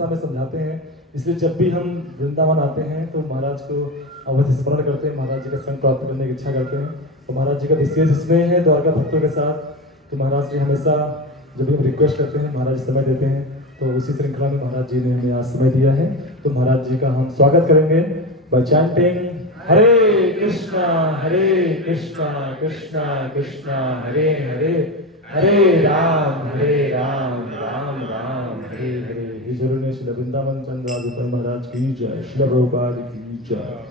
भाषा में समझाते हैं। इसलिए जब भी हम वृंदावन आते हैं तो महाराज को अवश्य स्मरण करते हैं, महाराज जी का संग प्राप्त करने की इच्छा करते हैं। तो महाराज जी का विशेष स्नेह है द्वारका भक्तों के साथ। तो महाराज जी हमेशा जब भी हम रिक्वेस्ट करते हैं महाराज जी समय देते हैं, तो उसी श्रृंखला में महाराज जी ने हमें आज समय दिया है। तो महाराज जी का हम स्वागत करेंगे बाय चैंटिंग हरे कृष्णा कृष्णा कृष्णा हरे हरे, हरे राम राम राम हरे हरे। ईश्वरुने श्री वृंदावन चंद्र महाराज की जय, श्री प्रभुपाद की जय।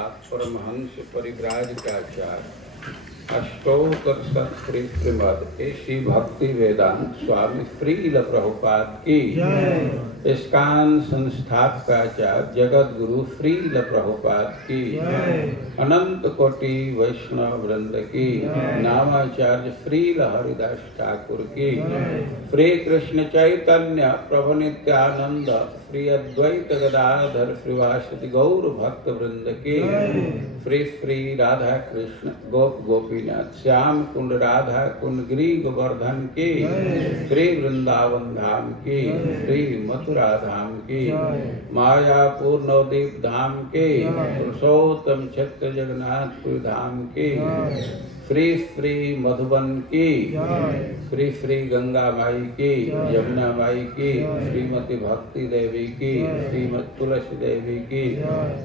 प्रभुपाद परमहंस परिव्राजकाचार्य अष्टोत्तर सत्श्री श्रीमद श्री भक्ति वेदांत स्वामी श्रील प्रभुपाद की इस्कान संस्थापकाचार्य जगत गुरु श्रील प्रभुपाद की अनंत कोटि वैष्णव वृंद की नामाचार्य श्रील हरिदास ठाकुर की श्री कृष्ण चैतन्य प्रभु नित्यानंद श्री अद्वैत गदाधर श्रीवासदि गौर भक्त वृंद की श्री श्री राधा कृष्ण गोप गोपीनाथ श्याम कुंड राधा कुंड गिरी गोवर्धन की श्री वृंदावन धाम की श्री मथुरा धाम की मायापुर नवदीप धाम की पुरुषोत्तम छत्र जगन्नाथपुर धाम की श्री श्री मधुबन की श्री श्री गंगा माई की यमुना माई की श्रीमती भक्ति देवी की श्रीमती तुलसी देवी की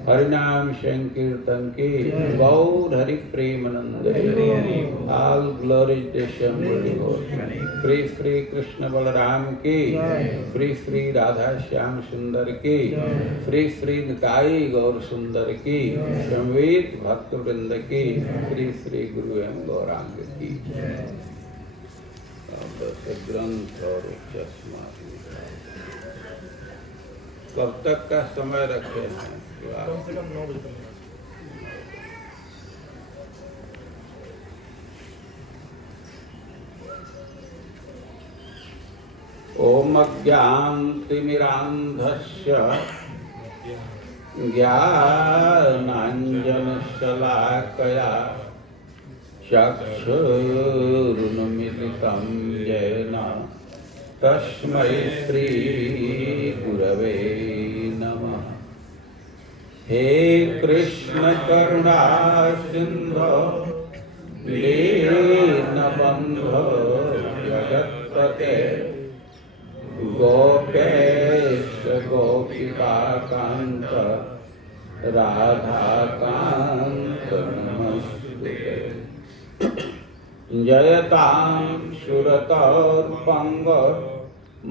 हरिनाम संकीर्तन की गौर हरि प्रेमानंद ऑल ग्लोरी श्री श्री कृष्ण बलराम की श्री श्री राधा श्याम सुंदर की श्री श्री निताई गौर सुंदर की संवेद भक्त वृंद की श्री श्री गुरु गौरांग की ग्रंथ और चश्मा कब तक का समय रखे हैं? कम से कम 9 बजे तक। ओम अज्ञानतिमिरान्धस्य ज्ञानाञ्जनशलाकया चक्षुरुन्मिलितं येन तस्मै श्रीगुरवे नमः। हे कृष्ण करुणा सिन्धो दीनबन्धो जगत्पते गोपेश गोपिकान्त राधाकान्त नमस्ते। जयतां सुरतोर्पंग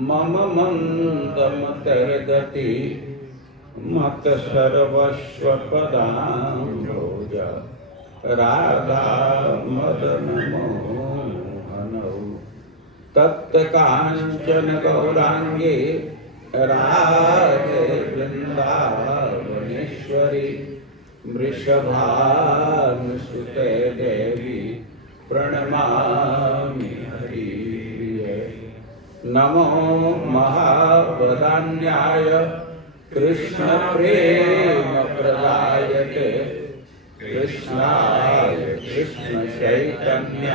मम मंदमतिर्गति मत सर्वस्वपदाम्भोज राधा मदन मोहनौ तप्तकाञ्चन गौरांगे राधे वृंदावनेश्वरी वृषभानुसुते देवी प्रणमामि हरिप्रिये। नमो महावदान्याय कृष्ण प्रेम प्रदायते कृष्णाय कृष्ण चैतन्य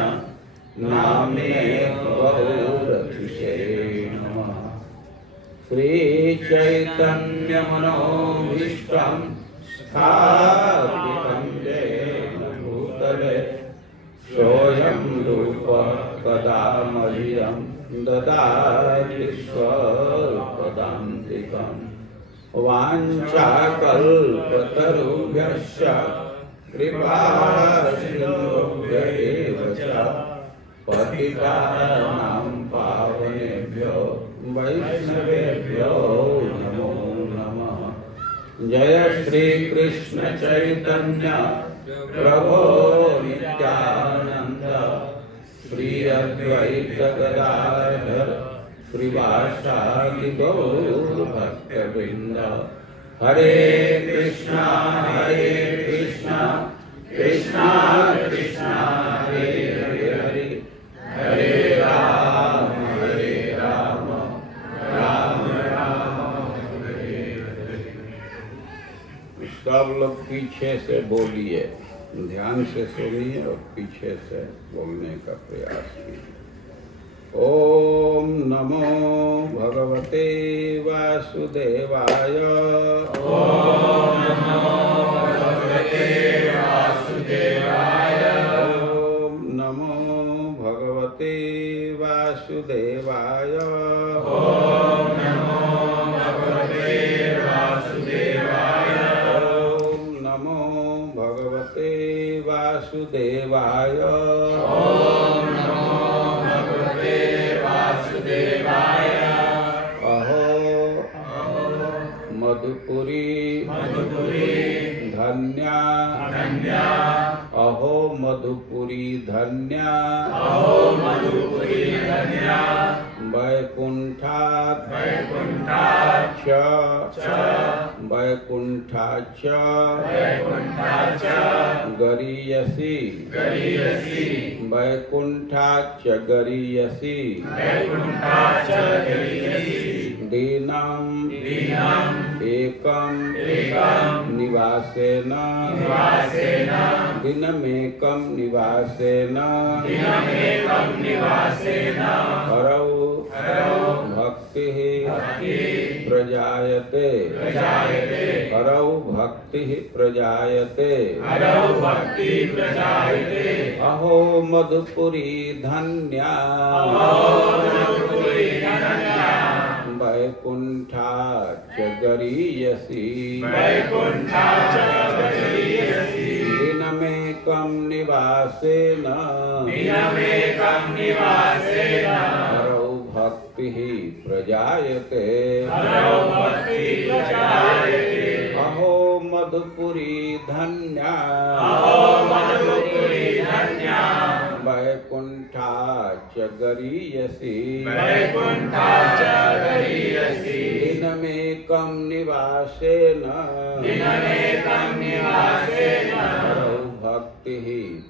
नाम्ने गौरतिशे नमः। श्री चैतन्य मनोभीष्टं स्थापितं येन भूतले सोऽयं रूप कदा मह्यं ददाति स्वपदान्तिकम्। वाञ्छाकल्पतरुभ्यश्च कृपासिन्धुभ्य एव च पतितानां पावनेभ्यो वैष्णवेभ्यो नमो नमः। जय श्री कृष्ण चैतन्य प्रभो नित्यानंद श्री अद्वैत गदाधर श्रीवासादि गौर भक्तवृंद। हरे कृष्णा कृष्णा कृष्णा हरे हरे हरे राम राम राम हरे हरे। सब लोग पीछे से बोलिए, ध्यान से सुनिए और पीछे से बोलने का प्रयास कीजिए। ओम नमो भगवते वासुदेवाय। ओम नमो भगवते वासुदेवाय। ओम नमो भगवते वासुदेवाय। ओम नमो भगवते वासुदेवाय। ओम नमो भगवते वासुदेवाय। ओम नमो भगवते वासुदेवाय। अहो मधुपुरी मधुपुरी धन्या धन्या अहो मधुपुरी धन्या अहो मधुपुरी धन्या वैकुंठात् वैकुंठाच्च वैकुंठाच्च वैकुंठाच्च गरीयसी गरीयसी वैकुंठाच्च गरीयसी वैकुंठाच्च गरीयसी दीनां दीनां एकं निवासेन निवासेन दिनमेकं निवासेन दिनमेकं निवासेन हरौ हरौ भक्तिः भक्तिः प्रजायते प्रजायते हरौ भक्तिः प्रजायते हरौ भक्ति प्रजायते अहो मधुपुरी धन्या मधुपुरी धन्या वैकुंठाच्च गरीयसी वैकुंठाच्च गरीयसी दिनमेकं निवासेन दिनमेकं निवासेन हरौ भक्तिः प्रजायते हरौ भक्ति प्रजायते अहो मधुपुरी धन्या अहो मधुपुरी धन्या वैकुंठाच्च गरीयसी वैकुंठाच्च गरीयसी दिनमेकं निवासेन दिनमेकं निवासेन हरौ भक्तिः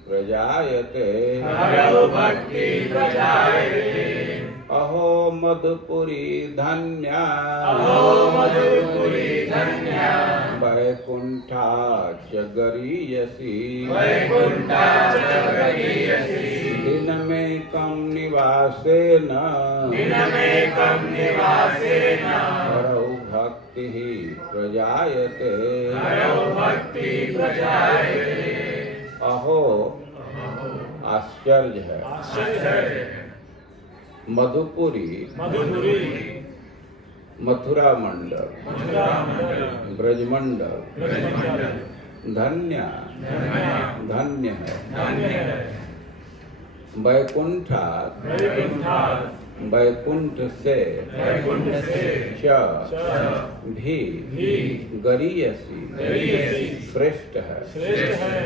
प्रजायते हरौ भक्ति प्रजायते अहो मधुपुरी धन्या अहो मधुपुरी धन्या वैकुंठाच्च गरीयसी वैकुंठाच्च गरीयसी दिनमेकं निवासेन दिनमेकं निवासेन हरौ भक्तिः प्रजायते हरौ भक्ति प्रजायते अहो आश्चर्य है आश्चर्य है मधुपुरी मधुपुरी मथुरा मंडल मथुरा मंडल ब्रजमंडल ब्रजमंडल धन्य धन्य है धन्य है वैकुंठात् वैकुंठात् वैकुंठ से वैकुंठ से भी भी गरीयसी गरीयसी श्रेष्ठ है श्रेष्ठ है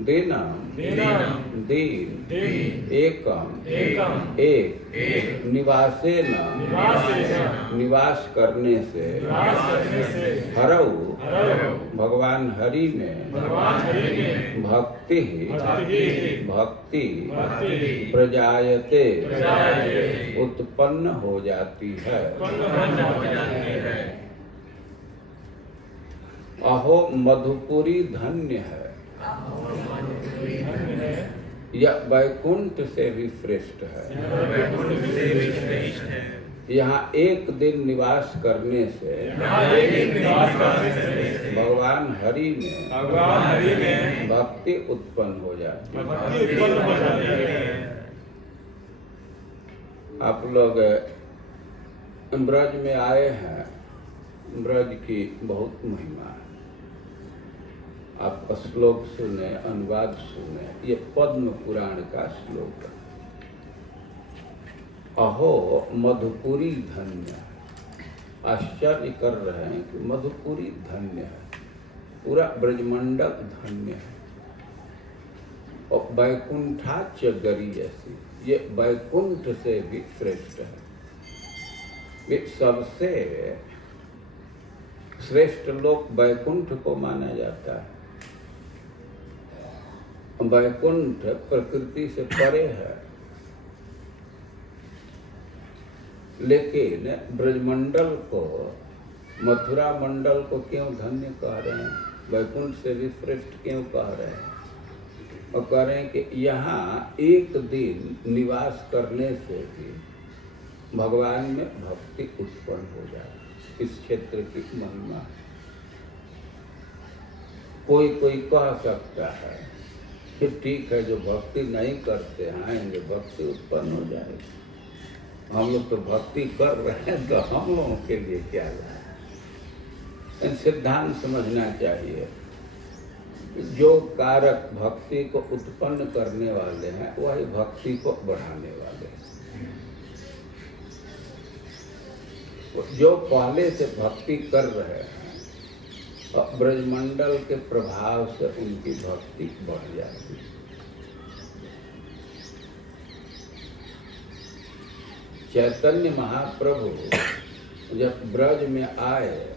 दीनम दीनम दीन दीन एकम एकम एक निवासेन निवासेन निवास करने से निवास करने से हरौ हरौ भगवान हरि में भगवान हरि में भक्ति भक्ति भक्ति भक्ति प्रजायते प्रजायते उत्पन्न हो जाती है उत्पन्न हो जाती है अहो मधुपुरी धन्य है धन्य है यह वैकुंठ से भी श्रेष्ठ है वैकुंठ से भी श्रेष्ठ है यहाँ एक दिन निवास करने से यहाँ एक दिन निवास करने से भगवान हरि में भगवान हरि में भक्ति उत्पन्न हो जाती है भक्ति उत्पन्न हो जाती है आप लोग ब्रज में आए हैं, ब्रज की बहुत महिमा है। आप श्लोक सुने, अनुवाद सुने, ये पद्म पुराण का श्लोक है। अहो मधुपुरी धन्य, आश्चर्य कर रहे हैं कि मधुपुरी धन्य है, पूरा ब्रजमंडल धन्य है। और वैकुंठाच्च गरीयसी, ये वैकुंठ से भी श्रेष्ठ है। वे सबसे श्रेष्ठ लोक वैकुंठ को माना जाता है। वैकुंठ प्रकृति से परे है, लेकिन ब्रजमंडल को, मथुरा मंडल को क्यों धन्य कह रहे हैं, वैकुंठ से भी श्रेष्ठ क्यों कह रहे हैं? और कह रहे हैं कि यहाँ एक दिन निवास करने से भी भगवान में भक्ति उत्पन्न हो जाए। इस क्षेत्र की महिमा है। कोई कोई कह सकता है कि ठीक है, जो भक्ति नहीं करते आएंगे भक्ति उत्पन्न हो जाएगी। हम लोग तो भक्ति कर रहे हैं, तो हम लोगों के लिए क्या है? सिद्धांत समझना चाहिए। जो कारक भक्ति को उत्पन्न करने वाले हैं वही भक्ति को बढ़ाने वाले हैं। जो पहले से भक्ति कर रहे हैं और ब्रजमंडल के प्रभाव से उनकी भक्ति बढ़ जाती है। चैतन्य महाप्रभु जब ब्रज में आए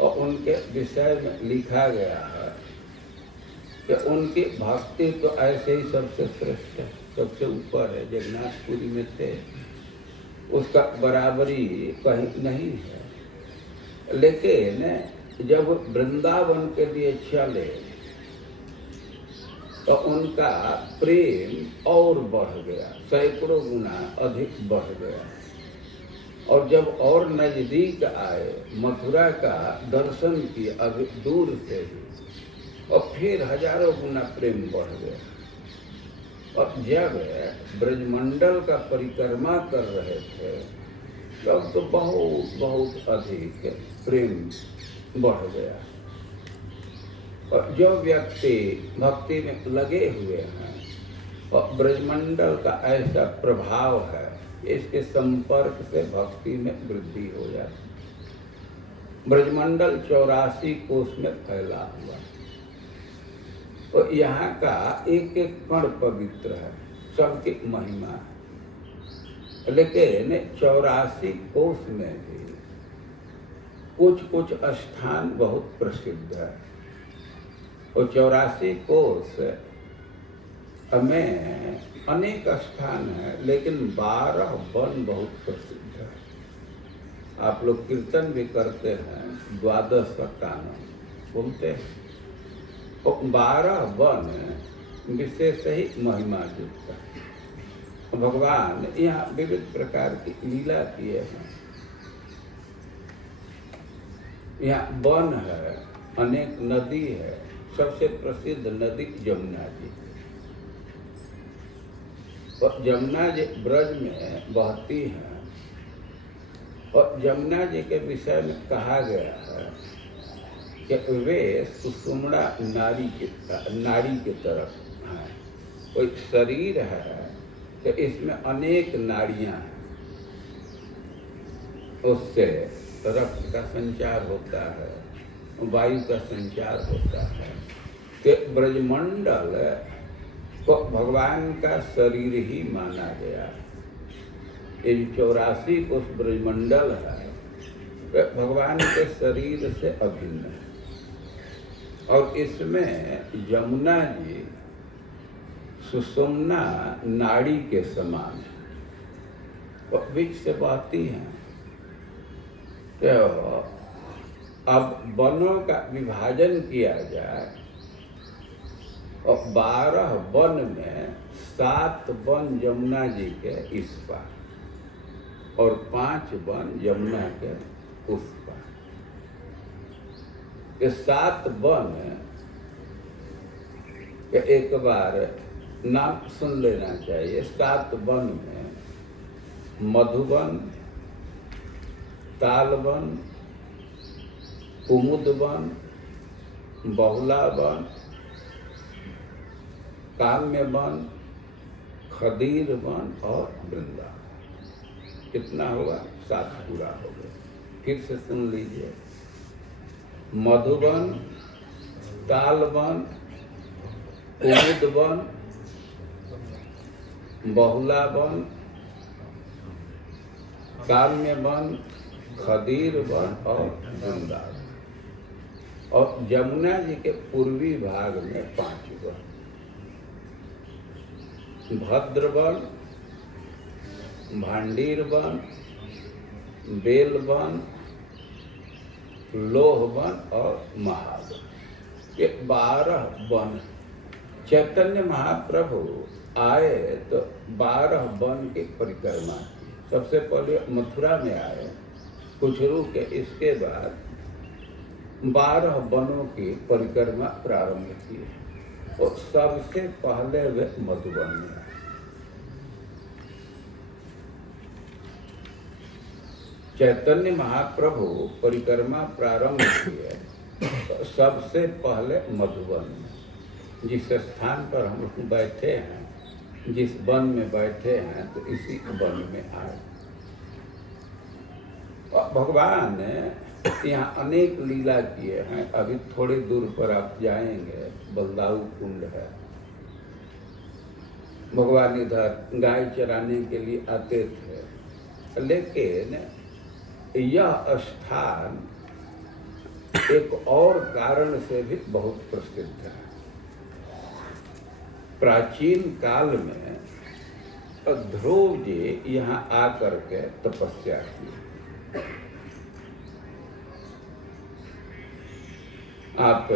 और उनके विषय में लिखा गया है कि उनकी भक्ति तो ऐसे ही सबसे श्रेष्ठ है, सबसे ऊपर है, जगन्नाथपुरी में थे, उसका बराबरी कहीं नहीं है। लेकिन जब वृंदावन के लिए चले तो उनका प्रेम और बढ़ गया, सैकड़ों गुना अधिक बढ़ गया। और जब और नजदीक आए, मथुरा का दर्शन किए अभी दूर से ही, और फिर हजारों गुना प्रेम बढ़ गया। और जब ब्रजमंडल का परिक्रमा कर रहे थे तब तो बहुत बहुत अधिक प्रेम बढ़ गया। और जो व्यक्ति भक्ति में लगे हुए हैं और ब्रजमंडल का ऐसा प्रभाव है, इसके संपर्क से भक्ति में वृद्धि हो जाती। ब्रजमंडल 84 कोस में फैला हुआ, और यहाँ का एक एक कण पवित्र है, सबकी महिमा है। लेकिन 84 कोस में भी कुछ कुछ स्थान बहुत प्रसिद्ध है। और 84 कोस में अनेक स्थान है, लेकिन 12 वन बहुत प्रसिद्ध है। आप लोग कीर्तन भी करते हैं, 12 कानन बोलते हैं। और 12 वन विशेष ही महिमा युक्त है। भगवान यहाँ विविध प्रकार की लीला किए हैं। यहाँ वन है, अनेक नदी है, सबसे प्रसिद्ध नदी जमुना जी। और जमुना जी ब्रज में बहती है, और जमुना जी के विषय में कहा गया है कि वे सुषुम्ना नारी की तरफ हैं। कोई शरीर है तो इसमें अनेक नाड़ियां हैं, उससे रक्त का संचार होता है, वायु का संचार होता है। कि ब्रजमंडल को भगवान का शरीर ही माना गया। ये 84 कोस ब्रजमंडल है, भगवान के शरीर से अभिन्न है। और इसमें यमुना जी सुषुम्ना नाड़ी के समान है, और बीच से बहती हैं। तो अब वनों का विभाजन किया जाए, और 12 वन में 7 वन यमुना जी के इस पार और 5 वन यमुना के उस पार। ये 7 वन के एक बार नाम सुन लेना चाहिए। 7 वन में मधुवन, तालवन, कुमुदवन, बहुलावन, काम्य वन, खदीर वन और वृंदावन। कितना हुआ? 7 पूरा हो गया। फिर से सुन लीजिए। मधुवन, तालवन, कुमुदवन, बहुलावन, काम्य वन, खदीर वन और वृंदावन। और यमुना जी के पूर्वी भाग में 5 वन, Bhadravan, Bhandirvan, Belvan, Lohvan और महावन। ये 12 वन। चैतन्य महाप्रभु आए तो 12 वन की परिक्रमा की। सबसे पहले मथुरा में आए, कुछ रुके, इसके बाद 12 वनों की परिक्रमा प्रारंभ की। और सबसे पहले वे मधुबन में आए। चैतन्य महाप्रभु परिक्रमा प्रारंभ किए तो सबसे पहले मधुबन में, जिस स्थान पर हम लोग बैठे हैं, जिस वन में बैठे हैं, तो इसी वन में आए। और भगवान यहाँ अनेक लीला किए हैं। अभी थोड़ी दूर पर आप जाएंगे, बलदाऊ कुंड है। भगवान इधर गाय चराने के लिए आते थे, लेकिन यह स्थान एक और कारण से भी बहुत प्रसिद्ध है। प्राचीन काल में ध्रुव जी यहाँ आकर के तपस्या की। आप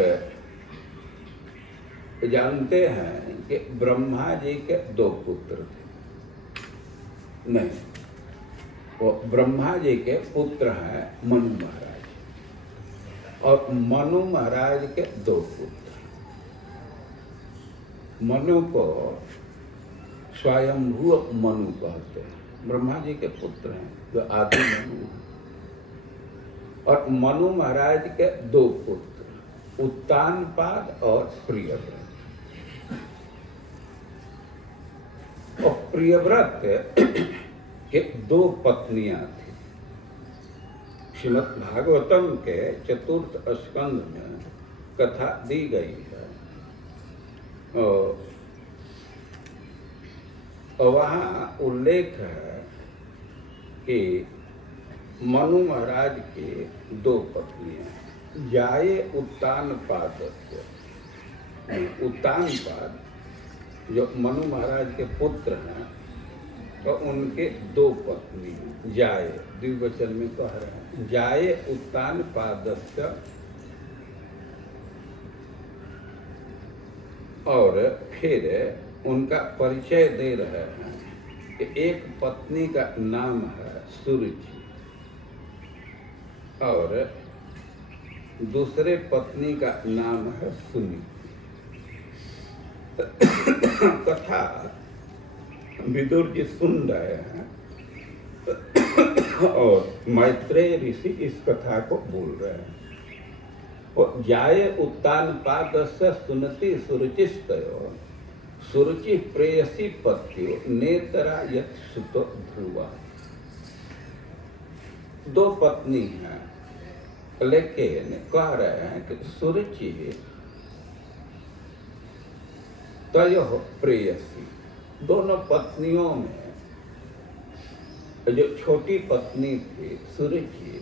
जानते हैं कि ब्रह्मा जी के 2 पुत्र थे। नहीं, वो ब्रह्मा जी के पुत्र हैं मनु महाराज, और मनु महाराज के 2 पुत्र। मनु को स्वयंभू मनु कहते हैं, ब्रह्मा जी के पुत्र हैं जो आदि मनु हैं। और मनु महाराज के 2 पुत्र, उत्तानपाद और प्रियव्रत। और प्रियव्रत के 2 पत्नियां थी। श्रीमद् भागवतम के 4th स्कंद में कथा दी गई है। और वहाँ उल्लेख है कि मनु महाराज के 2 पत्नियां, जाये उत्तानपाद, उत्तानपाद जो मनु महाराज के पुत्र हैं, तो उनके 2 पत्नी जाये, द्विवचन में कह रहे हैं, जाये उत्तानपादस्य। और फिर उनका परिचय दे रहे हैं कि एक पत्नी का नाम है सुरुचि और दूसरे पत्नी का नाम है सुनीति। कथा विदुर जी सुन रहे हैं और मैत्रेय ऋषि इस कथा को बोल रहे हैं। और जाये उत्तानपादस्य सुनति सुरुचिस्तयो, सुरुचि प्रेयसी पत्यो नेतरा यत् सुतो ध्रुवा। 2 पत्नी हैं, लेकिन कह रहे हैं कि सुरुचि तयो प्रेयसी। दोनों पत्नियों में जो छोटी पत्नी थी सुरुचि,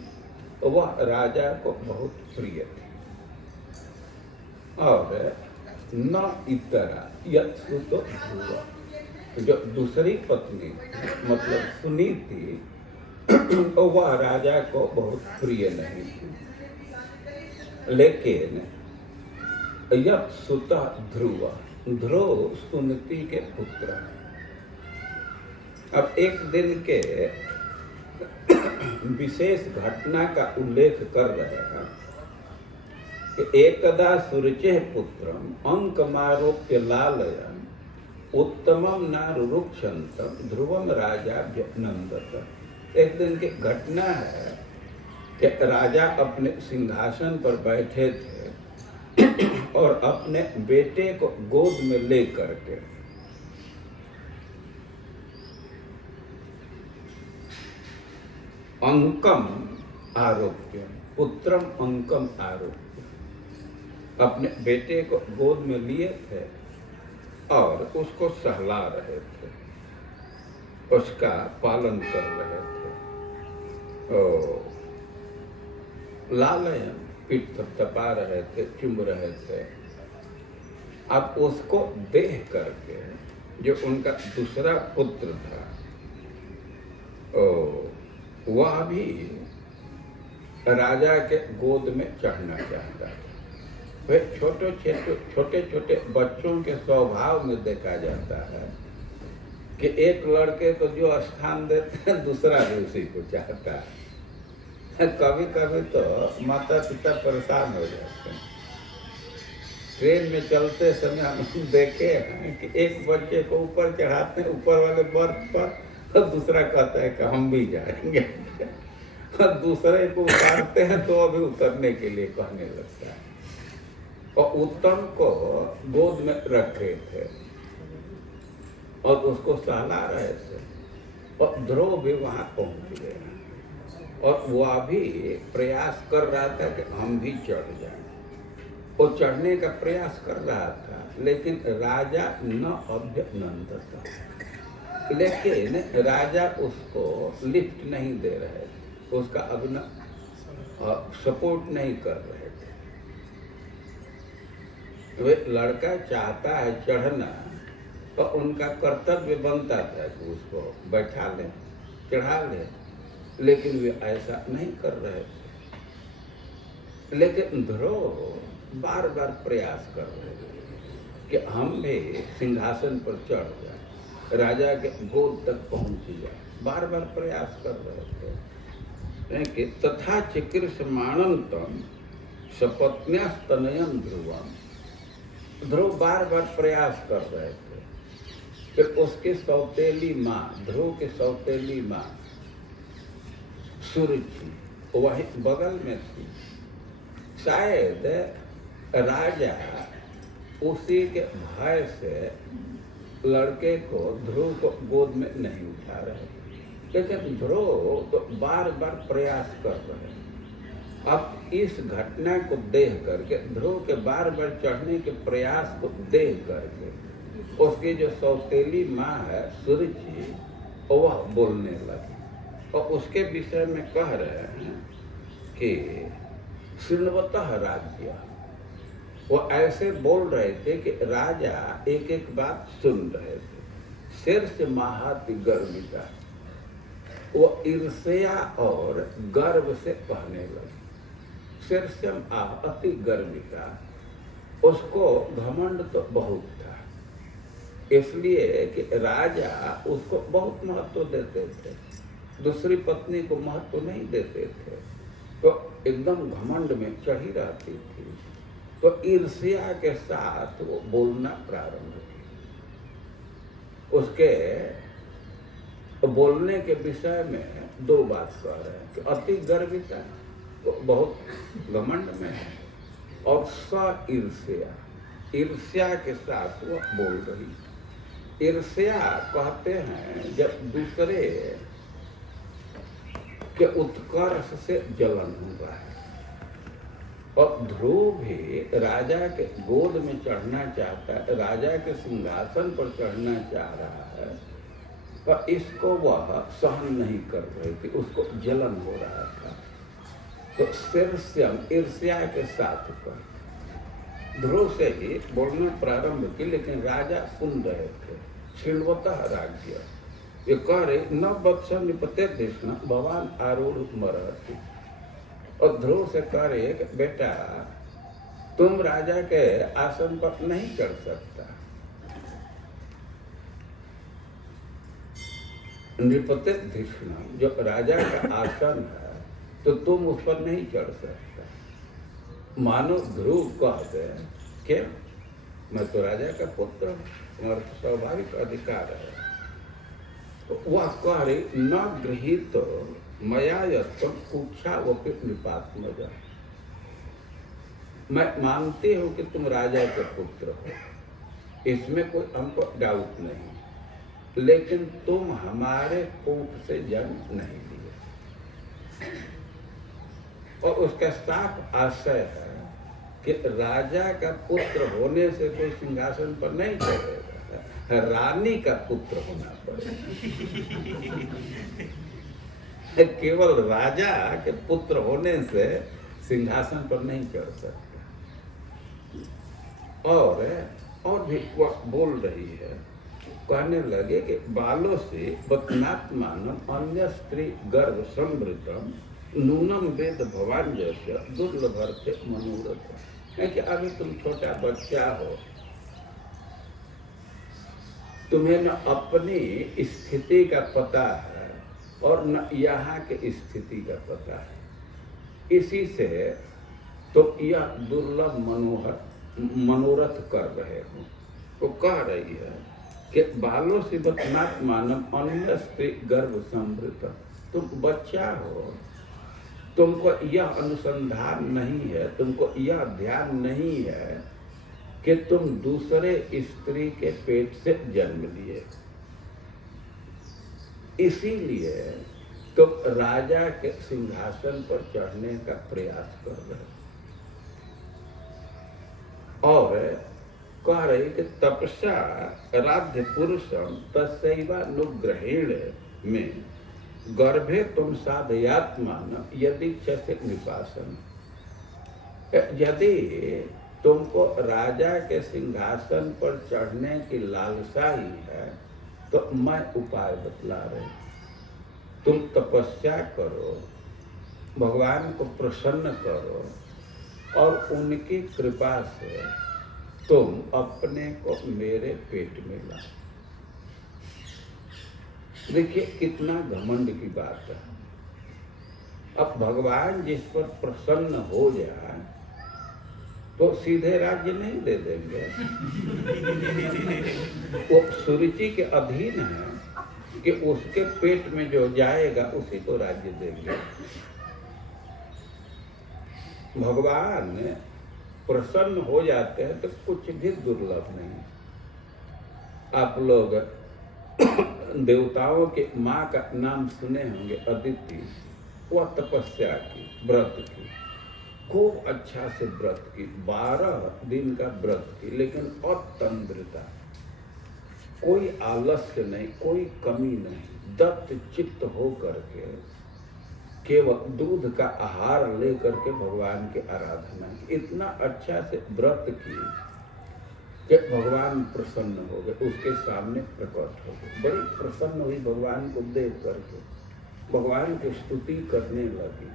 वह राजा को बहुत प्रिय थी। और न इतरा यत् सुतो ध्रुवा, जो दूसरी पत्नी मतलब सुनीति, वह राजा को बहुत प्रिय नहीं थी। लेकिन यत् सुता ध्रुवा, ध्रुव सुनीति के पुत्र हैं। अब एक दिन के विशेष घटना का उल्लेख कर रहे हैं कि एकदा सुरुचेः पुत्रम अंकमारोप्य लालयन् उत्तमम नारुरुक्षन्तम ध्रुवम राजा नंदत। एक दिन की घटना है कि राजा अपने सिंहासन पर बैठे थे और अपने बेटे को गोद में ले करके अंकम आरोप्य, पुत्रम अंकम आरोप्य, अपने बेटे को गोद में लिए थे और उसको सहला रहे थे, उसका पालन कर रहे थे। लालयन, पीठ थपथपा रहे थे, चुम रहे थे। अब उसको देख करके जो उनका दूसरा पुत्र था, वह भी राजा के गोद में चढ़ना चाहता था। वह छोटे छोटे बच्चों के स्वभाव में देखा जाता है कि एक लड़के को जो स्थान देते हैं दूसरा भी उसी को चाहता है। कभी कभी तो माता पिता परेशान हो जाते हैं। ट्रेन में चलते समय हम देखे हैं कि एक बच्चे को ऊपर चढ़ाते हैं ऊपर वाले बर्थ पर, और दूसरा कहता है कि हम भी जाएंगे, और दूसरे को उतारते हैं तो अभी उतरने के लिए कहने लगता है। और उत्तम को गोद में रखे थे और उसको सहला रहे थे, और ध्रुव भी वहां पहुंच गए और वह भी प्रयास कर रहा था कि हम भी चढ़ जाएं। वो चढ़ने का प्रयास कर रहा था, लेकिन राजा न अभ्यनंदता, लेकिन राजा उसको लिफ्ट नहीं दे रहे थे, उसका सपोर्ट नहीं कर रहे थे। वे लड़का चाहता है चढ़ना, तो उनका कर्तव्य बनता था कि उसको बैठा ले, चढ़ा ले, लेकिन वे ऐसा नहीं कर रहे थे। लेकिन ध्रुव बार बार प्रयास कर रहे थे कि हम भी सिंहासन पर चढ़ जाए, राजा के गोद तक पहुंच जाए, बार बार प्रयास कर रहे थे। कि तथा चिकीर्षमाणंतम सपत्न्यस्तनयन ध्रुवम, ध्रुव बार बार प्रयास कर रहे थे। फिर उसकी सौतेली माँ, ध्रुव की सौतेली माँ सुरुचि वही बगल में थी। शायद राजा उसी के भय से लड़के को, ध्रुव को गोद में नहीं उठा रहे, लेकिन ध्रुव तो बार बार प्रयास कर रहे। अब इस घटना को देख करके, ध्रुव के बार बार चढ़ने के प्रयास को देख करके, उसकी जो सौतेली माँ है सुरुचि, वह बोलने लगी और उसके विषय में कह रहे हैं कि शृण्वतः राज्य। वो ऐसे बोल रहे थे कि राजा एक एक बात सुन रहे थे। शीर्ष महाति गर्विता, वो ईर्ष्या और गर्व से कहने लगे। शीर्षम अति गर्विता, उसको घमंड तो बहुत था, इसलिए कि राजा उसको बहुत महत्व देते थे, दूसरी पत्नी को महत्व नहीं देते थे, तो एकदम घमंड में चढ़ी रहती थी। तो ईर्ष्या के साथ वो बोलना प्रारंभ किया। उसके बोलने के विषय में दो बात कह रहे हैं कि अति गर्विता, तो बहुत घमंड में है, और स ईर्ष्या, ईर्ष्या के साथ वो बोल रही। ईर्ष्या कहते हैं जब दूसरे के उत्कर्ष से जलन हुआ है। और ध्रुव भी राजा के गोद में चढ़ना चाहता है, राजा के सिंहासन पर चढ़ना चाह रहा है, पर इसको वह सहन नहीं कर रही थी, उसको जलन हो रहा था। तो शीर्ष्यम, ईर्ष्या के साथ कर ध्रुव से ही बोलना प्रारंभ की, लेकिन राजा सुन रहे थे। शृण्वतः राज्य, ये कह रहे न वत्स निपते कृष्ण भगवान आरूढ़ मरहति। और ध्रुव से कह रहे कि बेटा तुम राजा के आसन पर नहीं चढ़ सकता, निपते कृष्ण जो राजा का आसन है, तो तुम उस पर नहीं चढ़ सकता। मानो ध्रुव कहते हैं क्या मैं तो राजा का पुत्र हूँ, तुम्हारा तो स्वाभाविक अधिकार है। तो वह कह रही न गृहीत मया यत्व कुक्षा वपि नृपात्मजा, मैं मानती हूँ कि तुम राजा के पुत्र हो, इसमें कोई हमको डाउट नहीं, लेकिन तुम हमारे कोख से जन्म नहीं लिए। और उसका साफ आशय है कि राजा का पुत्र होने से कोई सिंहासन पर नहीं चढ़ेगा, रानी का पुत्र होना पड़ेगा। केवल राजा के पुत्र होने से सिंहासन पर नहीं चढ़ सकता। और भी वह बोल रही है, कहने लगे कि बालों से बतनात्मान अन्य स्त्री गर्भ समृतम नूनम वेद भवान जैसे दुर्लभर्ते मनोरथ। है कि अभी तुम छोटा बच्चा हो, तुम्हें न अपनी स्थिति का पता है और न यहाँ के स्थिति का पता है, इसी से तो यह दुर्लभ मनोरथ कर रहे हो। तो कह रही है कि बालों से बतनात्मानम अन्य स्त्री गर्भ समृत, तुम बच्चा हो, तुमको यह अनुसंधान नहीं है, तुमको यह ध्यान नहीं है कि तुम दूसरे स्त्री के पेट से जन्म लिए। इसीलिए तो राजा के सिंहासन पर चढ़ने का प्रयास कर रहे और कह रहे कि तपसा राध्य पुरुषम तस्यैवानुग्रहेण में गर्भे तुम साधयात्मान यदि चसे निपासन। यदि तुमको राजा के सिंहासन पर चढ़ने की लालसा ही है तो मैं उपाय बतला रही। तुम तपस्या करो, भगवान को प्रसन्न करो और उनकी कृपा से तुम अपने को मेरे पेट में लाओ। देखिए कितना घमंड की बात है। अब भगवान जिस पर प्रसन्न हो जाए तो सीधे राज्य नहीं दे देंगे। वो सुरुचि के अधीन है कि उसके पेट में जो जाएगा उसी को राज्य देंगे। भगवान प्रसन्न हो जाते हैं तो कुछ भी दुर्लभ नहीं। आप लोग देवताओं के माँ का नाम सुने होंगे, अदिति। वह तपस्या की, व्रत की, खूब अच्छा से व्रत की, 12 दिन का व्रत की, लेकिन अतंद्रता, कोई आलस्य नहीं, कोई कमी नहीं, दत्त चित्त हो करके केवल दूध का आहार लेकर के भगवान की आराधना की। इतना अच्छा से व्रत की कि भगवान प्रसन्न हो गए, उसके सामने प्रकट हो गए। बड़ी प्रसन्न हुई भगवान को देख करके, भगवान की स्तुति करने लगी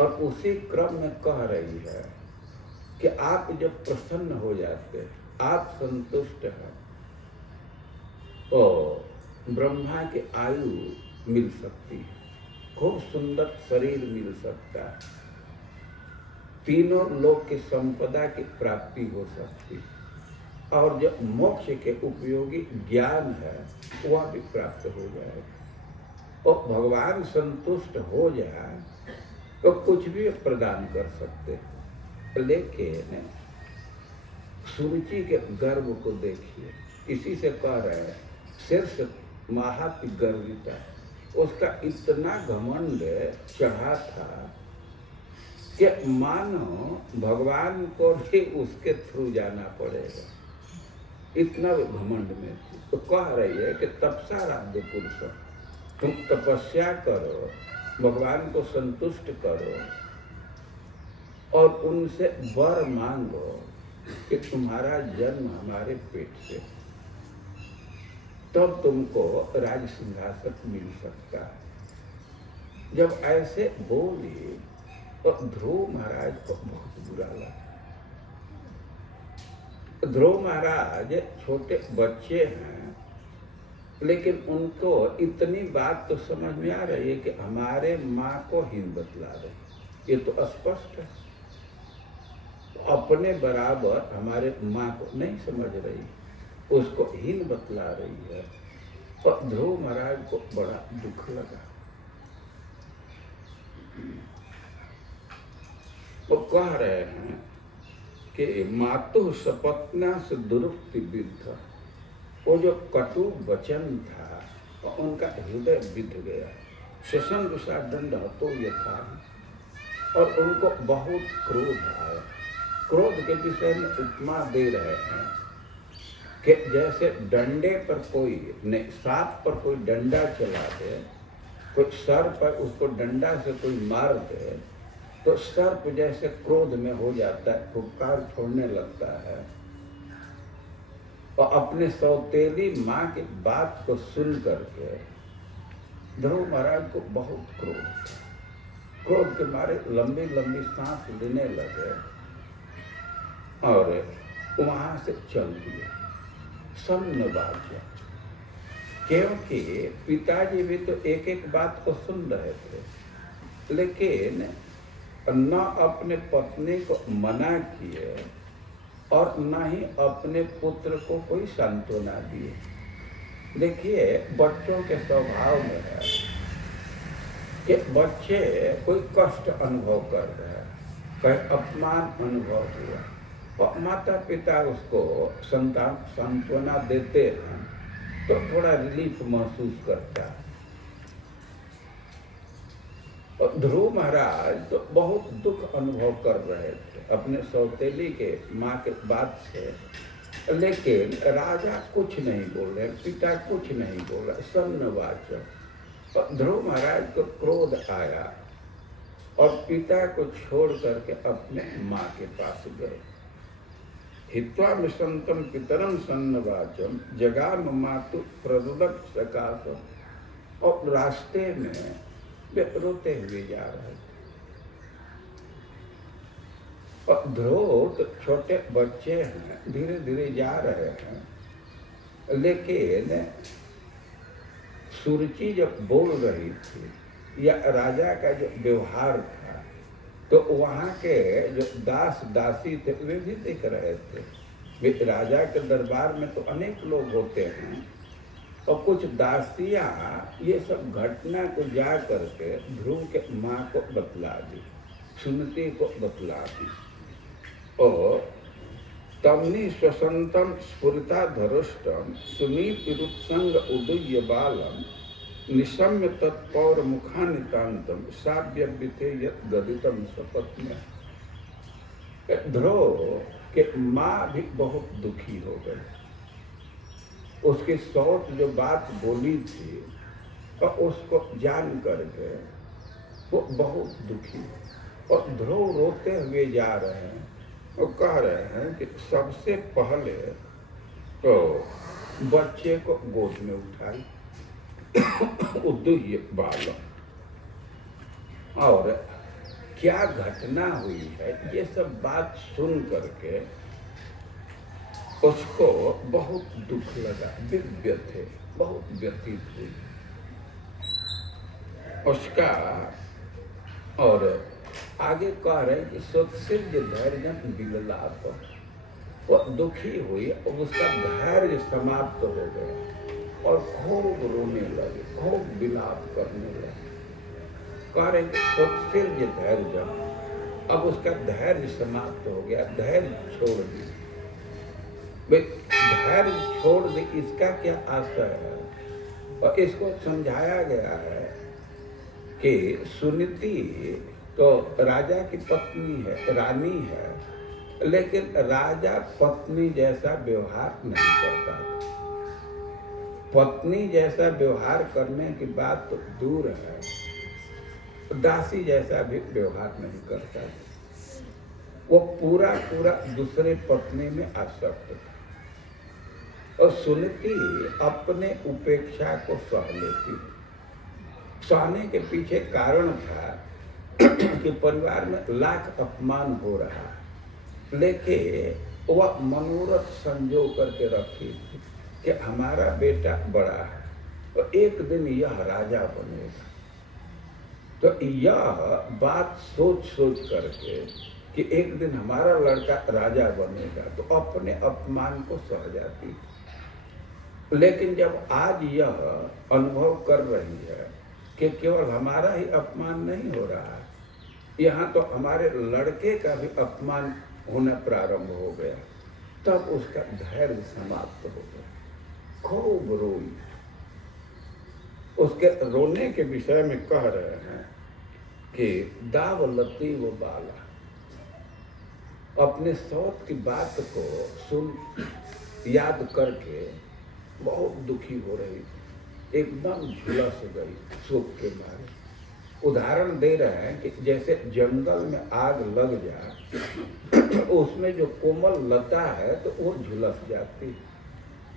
और उसी क्रम में कह रही है कि आप जब प्रसन्न हो जाते, आप संतुष्ट हैं तो ब्रह्मा की आयु मिल सकती है, खूब सुंदर शरीर मिल सकता है, तीनों लोक की संपदा की प्राप्ति हो सकती है और जो मोक्ष के उपयोगी ज्ञान है वह भी प्राप्त हो जाएगा। और भगवान संतुष्ट हो जाए तो कुछ भी प्रदान कर सकते हैं। लेकिन सुरुचि के गर्व को देखिए, इसी से कह रहे हैं शीर्ष महाति गर्विता। उसका इतना घमंड चढ़ा था कि मानो भगवान को भी उसके थ्रू जाना पड़ेगा, इतना घमंड में थी। तो कह रही है कि तपसा राध्य पुरुष, तुम तपस्या करो, भगवान को संतुष्ट करो और उनसे वर मांगो कि तुम्हारा जन्म हमारे पेट से, तब तुमको राज सिंहासन मिल सकता है। जब ऐसे बोली तो ध्रुव महाराज को बहुत बुरा लगा। ध्रुव महाराज छोटे बच्चे हैं, लेकिन उनको इतनी बात तो समझ में आ रही है कि हमारे माँ को हीन बतला रहे, ये तो स्पष्ट है। अपने बराबर हमारे माँ को नहीं समझ रही, उसको हीन बतला रही है। और ध्रुव महाराज को बड़ा दुख लगा। वो कह रहे हैं कि मातु सपत्ना से दुरुक्ति विद्ध, वो जो कटु वचन था उनका हृदय विध गया। शशन रुषा दंड तो यथा, और उनको बहुत क्रोध आया। क्रोध के विषय में उपमा दे रहे हैं कि जैसे डंडे पर कोई सांप पर कोई डंडा चला दे, कोई सर्प पर उसको डंडा से कोई मार दे तो सर्प जैसे क्रोध में हो जाता है, फुफकार छोड़ने लगता है और अपने सौतेली माँ की बात को सुन करके ध्रुव महाराज को बहुत क्रोध के मारे लंबी लंबी सांस लेने लगे और वहां से चल दिए सन्नवाच्य। क्योंकि पिताजी भी तो एक एक बात को सुन रहे थे, लेकिन न अपने पत्नी को मना किए और न ही अपने पुत्र को कोई सांत्वना दिए। देखिए बच्चों के स्वभाव में है कि बच्चे कोई कष्ट अनुभव कर रहे हैं, कहीं अपमान अनुभव हुआ और माता पिता उसको सांत्वना देते हैं तो थोड़ा रिलीफ महसूस करता है। और ध्रुव महाराज तो बहुत दुख अनुभव कर रहे थे अपने सौतेली के माँ के बात से, लेकिन राजा कुछ नहीं बोल रहे, पिता कुछ नहीं बोल रहे, सन्नवाचक। और ध्रुव महाराज को क्रोध आया और पिता को छोड़ करके अपने माँ के पास गए। हित्वा विसंतम पितरम सन्नवाचम जगाम मातु प्ररुदत सकाशम। और रास्ते में वे रोते हुए जा रहे थे। और ध्रुव तो छोटे बच्चे हैं, धीरे धीरे जा रहे हैं, लेकिन सुरुचि जब बोल रही थी या राजा का जो व्यवहार था, तो वहाँ के जो दास दासी थे वे भी देख रहे थे। वे राजा के दरबार में तो अनेक लोग होते हैं, और कुछ दासियाँ ये सब घटना को जा करके ध्रुव के माँ को बतला दी, सुनती को बतला दी। और तमनी स्वसंतम स्फुरिता धरुष्टम सुमीप रुत्संग उदुय्य बालम निशम्य तत्पौर मुखानितांतम साव्य बिथे यत गदितम सपत में। ध्रुव के माँ भी बहुत दुखी हो गई। उसकी सौत जो बात बोली थी और उसको जान करके वो बहुत दुखी। और ध्रुव रोते हुए जा रहे हैं और कह रहे हैं कि सबसे पहले तो बच्चे को गोद में उठाई उदुह्य बालक, और क्या घटना हुई है ये सब बात सुन करके उसको बहुत दुख लगा, व्यथे बहुत व्यतीत हुई उसका। और आगे कह रहे कि सोत्सिर्ज धैर्य विललाप, वो दुखी हुई और उसका धैर्य समाप्त हो गया और खूब रोने लगे, खूब विलाप करने लगे। कह रहे कि सोत्सिर्ज धैर्य, अब उसका धैर्य समाप्त हो गया, धैर्य छोड़ दी। धैर्य छोड़ दी, इसका क्या आशय है? और इसको समझाया गया है कि सुनीति तो राजा की पत्नी है, रानी है, लेकिन राजा पत्नी जैसा व्यवहार नहीं करता। पत्नी जैसा व्यवहार करने की बात तो दूर है, दासी जैसा भी व्यवहार नहीं करता। वो पूरा पूरा दूसरे पत्नी में आसक्त था। और सुनीति अपने उपेक्षा को सह लेती। सहने के पीछे कारण था कि परिवार में लाख अपमान हो रहा, लेकिन वह मनोरथ संजो करके रखी थी कि हमारा बेटा बड़ा है तो एक दिन यह राजा बनेगा। तो यह बात सोच सोच करके कि एक दिन हमारा लड़का राजा बनेगा, तो अपने अपमान को सह जाती थी। लेकिन जब आज यह अनुभव कर रही है कि केवल हमारा ही अपमान नहीं हो रहा है, यहाँ तो हमारे लड़के का भी अपमान होना प्रारंभ हो गया, तब उसका धैर्य समाप्त हो गया। खूब रोई। उसके रोने के विषय में कह रहे हैं कि दावलती वो बाला, अपने सौत की बात को सुन याद करके बहुत दुखी हो रही थी, एकदम झुलस गई शोक के मारे। उदाहरण दे रहे हैं कि जैसे जंगल में आग लग जाए उसमें जो कोमल लता है तो वो झुलस जाती,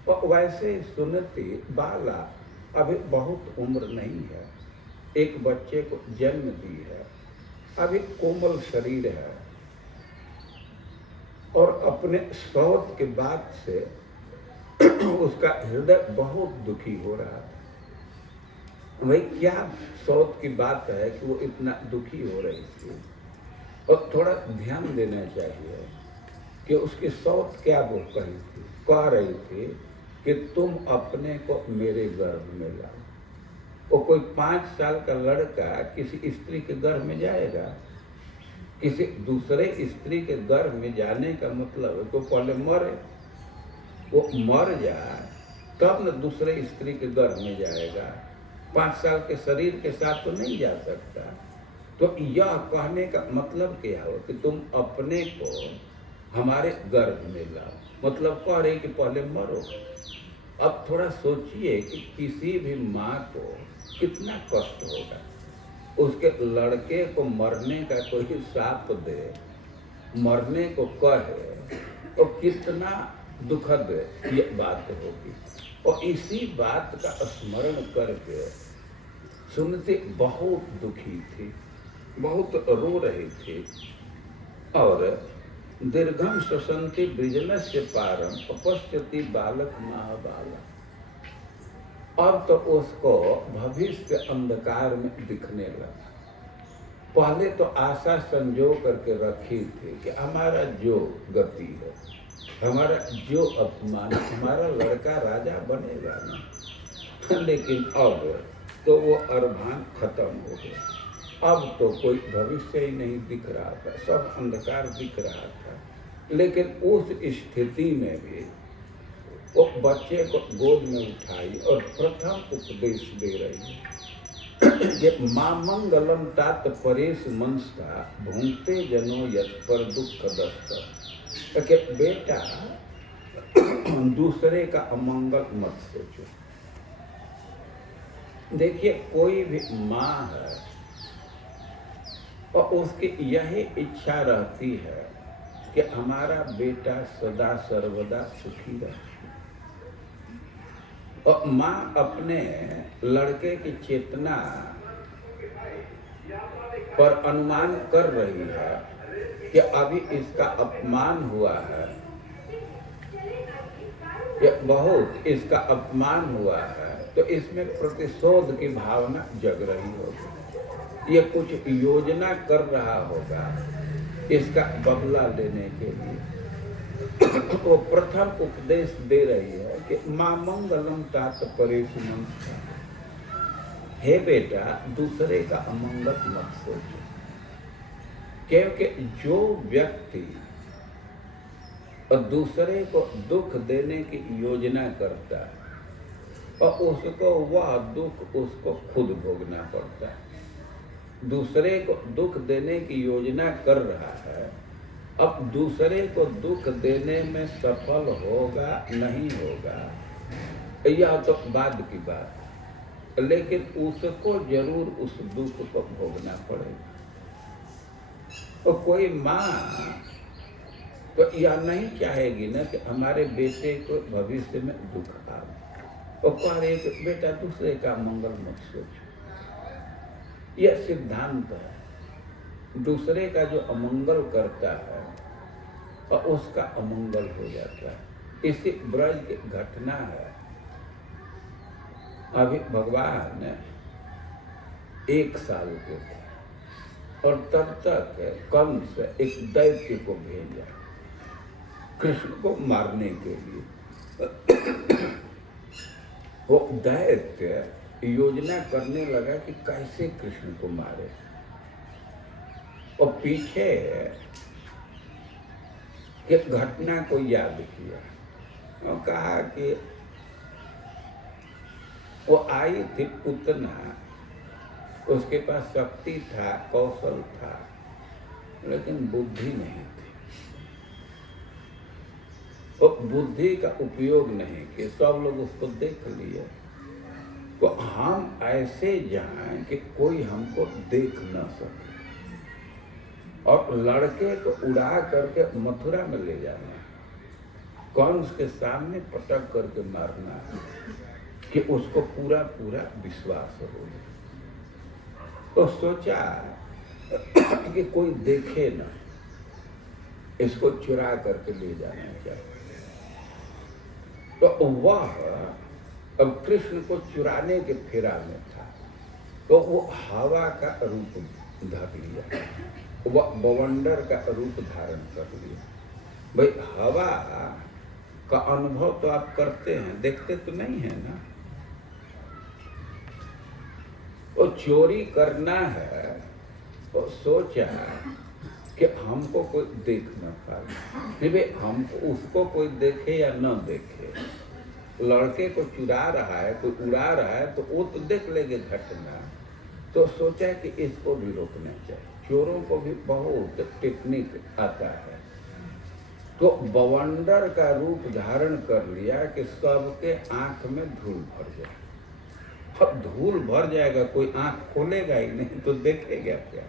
और वैसे ही सुनती बाला अभी बहुत उम्र नहीं है, एक बच्चे को जन्म दी है, अभी कोमल शरीर है, और अपने सौत के बाद से उसका हृदय बहुत दुखी हो रहा था। वही क्या सौत की बात है कि वो इतना दुखी हो रही थी। और थोड़ा ध्यान देना चाहिए कि उसकी सौत क्या वो कही थी, कह रही थी कि तुम अपने को मेरे गर्भ में लाओ। वो कोई 5 साल का लड़का किसी स्त्री के गर्भ में जाएगा? किसी दूसरे स्त्री के गर्भ में जाने का मतलब है तो पहले मरे, वो मर जाए तब न दूसरे स्त्री के गर्भ में जाएगा। 5 साल के शरीर के साथ तो नहीं जा सकता। तो यह कहने का मतलब क्या हो कि तुम अपने को हमारे गर्भ में लाओ, मतलब कह रहे कि पहले मरो। अब थोड़ा सोचिए कि किसी भी माँ को कितना कष्ट होगा, उसके लड़के को मरने का कोई साप दे, मरने को कहे, तो कितना दुखद ये बात होगी। और इसी बात का स्मरण करके सुनते बहुत दुखी थी, बहुत रो रही थी। और दीर्घम शशंति ब्रिजनस्य पारम अपश्यति बालक महाबालक। अब तो उसको भविष्य अंधकार में दिखने लगा। पहले तो आशा संजो करके रखी थी कि हमारा जो गति है, हमारा जो अपमान, हमारा लड़का राजा बनेगा ना, लेकिन अब तो वो अरमान खत्म हो गया। अब तो कोई भविष्य ही नहीं दिख रहा था, सब अंधकार दिख रहा था। लेकिन उस स्थिति में भी वो बच्चे को गोद में उठाई और प्रथम उपदेश दे रही है। ये माँ मंगलम तात परेश मनस्ता भूंगते जनो यत पर दुख दस्त। कि बेटा दूसरे का अमंगल मत सोचो। देखिए कोई भी माँ है और उसकी यही इच्छा रहती है कि हमारा बेटा सदा सर्वदा सुखी रहे। और माँ अपने लड़के की चेतना पर अनुमान कर रही है कि अभी इसका अपमान हुआ है, ये बहुत इसका अपमान हुआ है, तो इसमें प्रतिशोध की भावना जग रही होगी। ये कुछ योजना कर रहा होगा इसका बदला लेने के लिए। वो प्रथम उपदेश दे रही है कि माँ मंगलम तात परेश मनस्ता। हे बेटा दूसरे का अमंगल मत सोचो, क्योंकि जो व्यक्ति और दूसरे को दुख देने की योजना करता है और उसको वह दुख उसको खुद भोगना पड़ता है। दूसरे को दुख देने की योजना कर रहा है, अब दूसरे को दुख देने में सफल होगा नहीं होगा यह तो बाद की बात, लेकिन उसको जरूर उस दुख को भोगना पड़ेगा। और कोई माँ तो यह नहीं चाहेगी ना कि हमारे बेटे को भविष्य में दुख आए, और कह रहे कि बेटा दूसरे का मंगल मत सोचो। यह सिद्धांत है। दूसरे का जो अमंगल करता है और उसका अमंगल हो जाता है। इसी ब्रज की घटना है। अभी भगवान 1 साल के थे और तब तक कंस एक दैत्य को भेजा कृष्ण को मारने के लिए। वो दैत्य योजना करने लगा कि कैसे कृष्ण को मारे, और पीछे एक घटना को याद किया और कहा कि वो आई थी पुतना, उसके पास शक्ति था, कौशल था, लेकिन बुद्धि नहीं थी। वो बुद्धि का उपयोग नहीं किया। सब लोग उसको देख लिए, तो हम ऐसे जाएं कि कोई हमको देख न सके, और लड़के को उड़ा करके मथुरा में ले जाना, कंस के सामने पटक करके मारना है कि उसको पूरा पूरा विश्वास हो। तो सोचा कि कोई देखे ना, इसको चुरा करके ले जाना चाहिए। तो वह अब कृष्ण को चुराने के फेरा में था, तो वो हवा का रूप धर लिया, वह बवंडर का रूप धारण कर लिया। भाई हवा का अनुभव तो आप करते हैं, देखते तो नहीं है ना। वो चोरी करना है तो सोचा कि हमको कोई देख न पाए, भाई हमको उसको कोई देखे या न देखे, लड़के को चुरा रहा है, कोई उड़ा रहा है तो वो तो देख लेंगे घटना, तो सोचा कि इसको भी रोकना चाहिए। चोरों को भी बहुत टेक्निक आता है। तो बवंडर का रूप धारण कर लिया कि सबके आंख में धूल भर जाए। अब धूल भर जाएगा, कोई आंख खोलेगा ही नहीं, तो देखेगा क्या।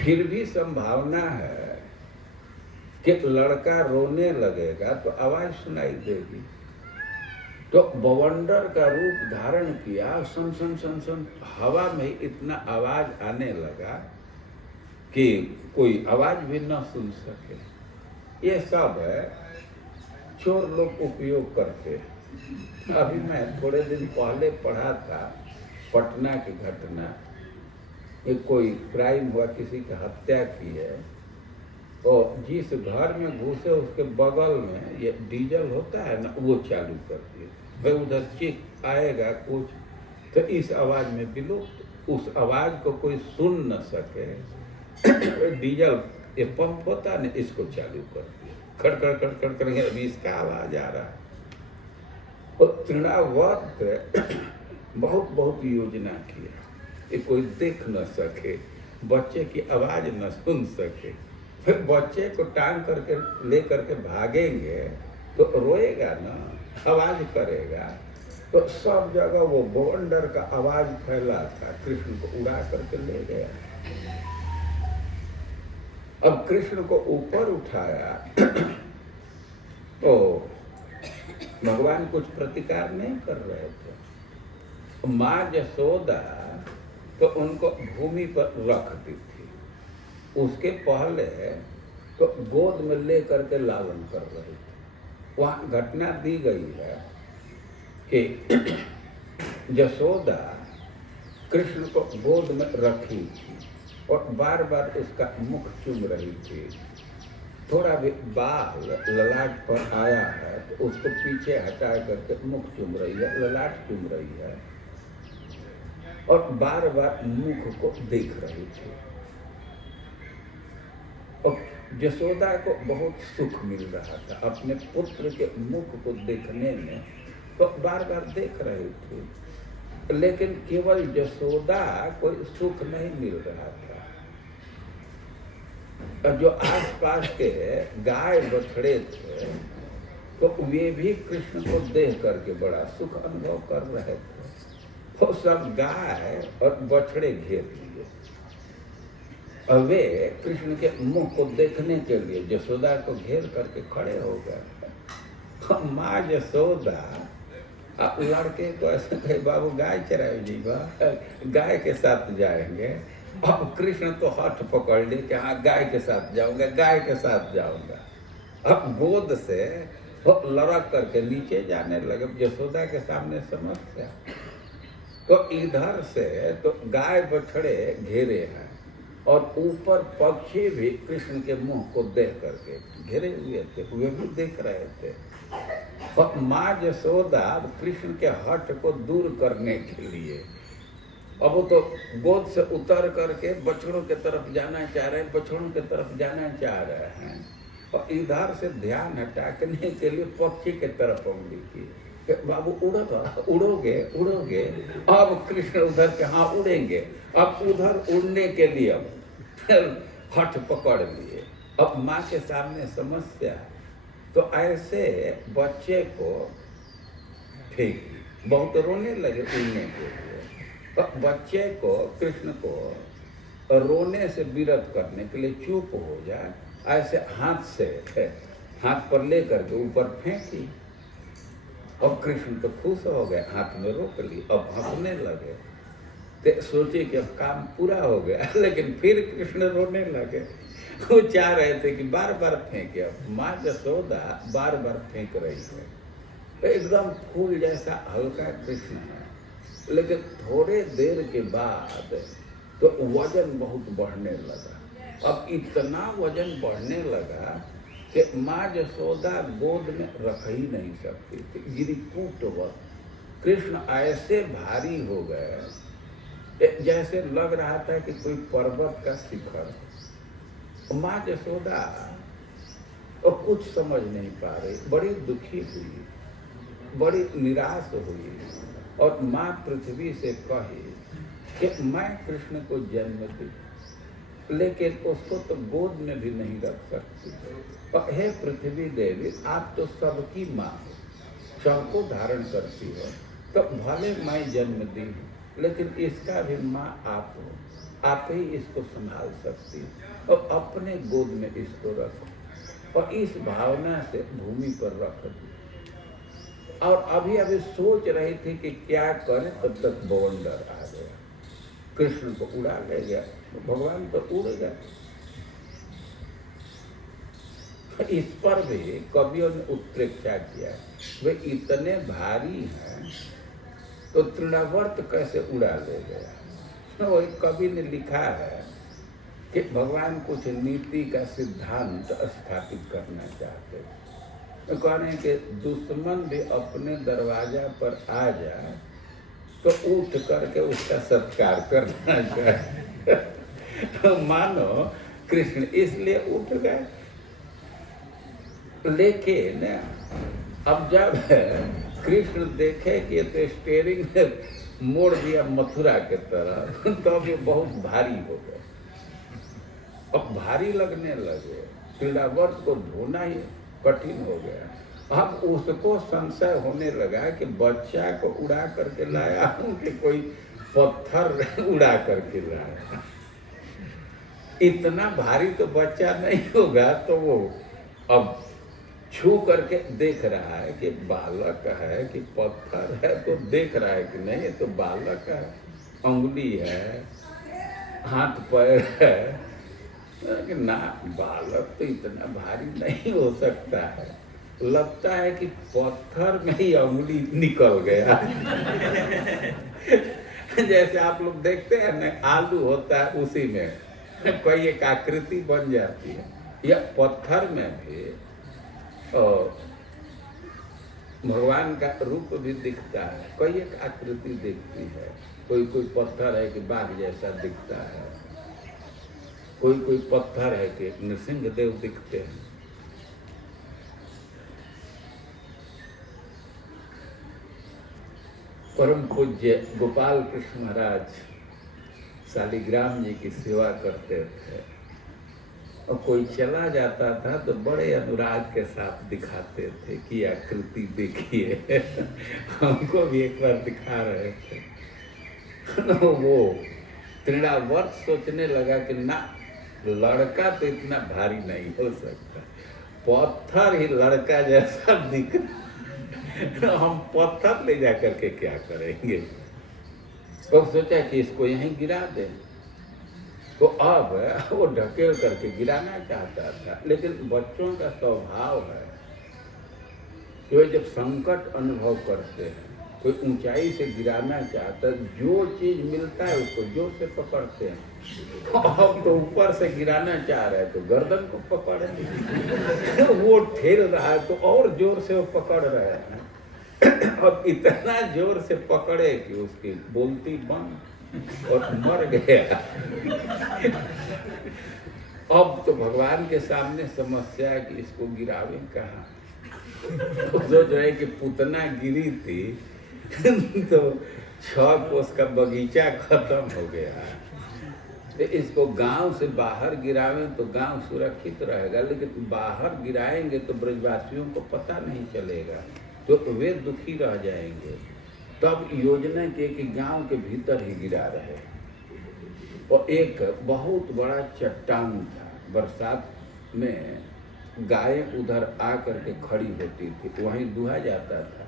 फिर भी संभावना है कि लड़का रोने लगेगा तो आवाज सुनाई देगी। तो बवंडर का रूप धारण किया, सन सन सन सन हवा में इतना आवाज आने लगा कि कोई आवाज भी न सुन सके। ये सब है चोर लोग उपयोग करते हैं। अभी मैं थोड़े दिन पहले पढ़ा था पटना की घटना। ये कोई क्राइम हुआ, किसी की हत्या की है, और जिस घर में घुसे उसके बगल में ये डीजल होता है ना, वो चालू कर दिए। भाई उधर चीख आएगा कुछ तो इस आवाज में विलुप्त, उस आवाज को कोई सुन न सके। डीजल ये पंप होता है ना, इसको चालू कर दिया, खड़खड़ खड़खड़ करके अभी इसका आवाज आ रहा है। और तृणावर्त बहुत बहुत योजना किया कि कोई देख न सके, बच्चे की आवाज न सुन सके। फिर बच्चे को टांग करके ले करके भागेंगे तो रोएगा ना, आवाज करेगा। तो सब जगह वो बवंडर का आवाज फैला था। कृष्ण को उड़ा करके ले गया। अब कृष्ण को ऊपर उठाया तो भगवान कुछ प्रतिकार नहीं कर रहे थे। माँ यशोदा तो उनको भूमि पर रख दी थी। उसके पहले तो गोद में ले करके लालन कर रही थी। वहाँ घटना दी गई है कि यशोदा कृष्ण को गोद में रखी थी और बार बार उसका मुख चूम रही थी। थोड़ा भी बाल ललाट पर आया है तो उसको पीछे हटा करके मुख चूम रही है, ललाट चूम रही है, और बार बार मुख को देख रही थी। और यशोदा को बहुत सुख मिल रहा था अपने पुत्र के मुख को देखने में, तो बार बार देख रही थी। लेकिन केवल यशोदा कोई सुख नहीं मिल रहा था। जो आसपास के गाय बछड़े थे तो वे भी कृष्ण को देख करके बड़ा सुख अनुभव कर रहे थे। तो सब गाय और बछड़े घेर लिए और वे कृष्ण के मुंह को देखने के लिए यशोदा को घेर करके खड़े हो गए। माँ यशोदा लड़के को ऐसे कहे, बाबू गाय चराए जी, गाय के साथ जाएंगे। अब कृष्ण तो हाथ पकड़ लिए कि हाँ गाय के साथ जाऊंगा, गाय के साथ जाऊंगा। अब गोद से लड़क करके नीचे जाने लगे। यशोदा के सामने समस्या। तो इधर से तो गाय बछड़े घेरे हैं और ऊपर पक्षी भी कृष्ण के मुंह को देख करके घेरे हुए थे, वे भी देख रहे थे। और माँ यशोदा कृष्ण के हठ को दूर करने के लिए अब वो तो गोद से उतर करके बछड़ों के तरफ जाना चाह रहे हैं, बछड़ों के तरफ जाना चाह रहे हैं, और इधर से ध्यान हटाने के लिए पक्षी के तरफ उंगली की। बाबू उड़ोगे उड़ोगे। अब कृष्ण उधर के हाँ उड़ेंगे। अब उधर उड़ने के लिए अब हठ पकड़ लिए। अब माँ के सामने समस्या। तो ऐसे बच्चे को फेंकी, बहुत रोने लगे उड़ने के लिए। बच्चे को कृष्ण को रोने से विरत करने के लिए चुप हो जाए ऐसे हाथ पर लेकर के ऊपर फेंकी। अब कृष्ण तो खुश हो गए, हाथ में रोक ली, अब हंसने लगे। तो सोचे कि अब काम पूरा हो गया, लेकिन फिर कृष्ण रोने लगे। वो चाह रहे थे कि बार बार फेंके। अब माँ यशोदा बार बार फेंक रही है। तो एकदम फूल जैसा हल्का कृष्ण है, लेकिन थोड़े देर के बाद तो वजन बहुत बढ़ने लगा। अब इतना वजन बढ़ने लगा कि माँ यशोदा गोद में रख ही नहीं सकती थी, गिरिकूटवत। कृष्ण ऐसे भारी हो गए जैसे लग रहा था कि कोई पर्वत का शिखर। माँ यशोदा और कुछ समझ नहीं पा रही, बड़ी दुखी हुई, बड़ी निराश हुई, और माँ पृथ्वी से कही कि मैं कृष्ण को जन्म दी, लेकिन उसको तो गोद में भी नहीं रख सकती। और हे पृथ्वी देवी, आप तो सबकी माँ हो, सबको धारण करती हो, तो भले मैं जन्म दी हूँ, लेकिन इसका भी माँ आप हो, आप ही इसको संभाल सकती हो, और अपने गोद में इसको रखो। और इस भावना से भूमि पर रख दी। और अभी अभी सोच रही थी कि क्या करें, तब तक बवंडर आ गया, कृष्ण को उड़ा ले गया। भगवान तो उड़ गए। इस पर भी कवियों ने उत्प्रेक्षा किया, वे इतने भारी हैं तो तृणावर्त कैसे उड़ा ले गया। तो एक कवि ने लिखा है कि भगवान कुछ नीति का सिद्धांत स्थापित करना चाहते हैं। तो कह रहे हैं कि दुश्मन भी अपने दरवाजा पर आ जाए तो उठ करके उसका सत्कार करना चाहिए। तो मानो कृष्ण इसलिए उठ गए। लेकिन अब जब कृष्ण देखे कि तो स्टेयरिंग मोड़ दिया मथुरा के तरह, तो अब ये बहुत भारी हो गए, अब भारी लगने लगे, तृणावर्त को ढोना ही कठिन हो गया। अब उसको संशय होने लगा कि बच्चा को उड़ा करके लाया हूं कि कोई पत्थर उड़ा करके लाया। इतना भारी तो बच्चा नहीं होगा, तो वो अब छू करके देख रहा है कि बालक है कि पत्थर है, तो देख रहा है कि नहीं तो बालक है, अंगुली है, हाथ पैर है, कि ना बालक तो इतना भारी नहीं हो सकता है। लगता है कि पत्थर में ही अंगुली निकल गया। जैसे आप लोग देखते हैं ना, आलू होता है उसी में कोई एक आकृति बन जाती है, या पत्थर में भी भगवान का रूप भी दिखता है, कोई एक आकृति दिखती है। कोई कोई पत्थर है कि बाघ जैसा दिखता है, कोई कोई पत्थर है कि नृसिंह देव दिखते हैं। परम पूज्य गोपाल कृष्ण महाराज शालिग्राम जी की सेवा करते थे, और कोई चला जाता था तो बड़े अनुराग के साथ दिखाते थे कि आकृति देखिए। हमको भी एक बार दिखा रहे थे। वो तृणावर्त सोचने लगा कि ना, लड़का तो इतना भारी नहीं हो सकता, पत्थर ही लड़का जैसा दिख, हम पत्थर ले जा करके क्या करेंगे। तो सोचा कि इसको यहीं गिरा दें। तो अब वो ढकेल करके गिराना चाहता था, लेकिन बच्चों का स्वभाव है कि वे जब संकट अनुभव करते हैं, कोई ऊंचाई से गिराना चाहता, जो चीज मिलता है उसको जोर से पकड़ते हैं। अब तो ऊपर से गिराना चाह रहे हैं तो गर्दन को पकड़े, वो ठेल रहा है तो और जोर से वो पकड़ रहे हैं। अब इतना जोर से पकड़े कि उसकी बोलती बंद और मर गया। अब तो भगवान के सामने समस्या है कि इसको गिरावे कहाँ। तो सोच रहे कि पुतना गिरी थी तो 6 कोस का बगीचा खत्म हो गया, तो इसको गांव से बाहर गिरावें तो गांव सुरक्षित रहेगा, लेकिन बाहर गिराएंगे तो ब्रजवासियों को पता नहीं चलेगा, तो वे दुखी रह जाएंगे। तब योजना की कि गांव के भीतर ही गिरा रहे। और एक बहुत बड़ा चट्टान था, बरसात में गाय उधर आ करके खड़ी होती थी, वहीं दुहा जाता था।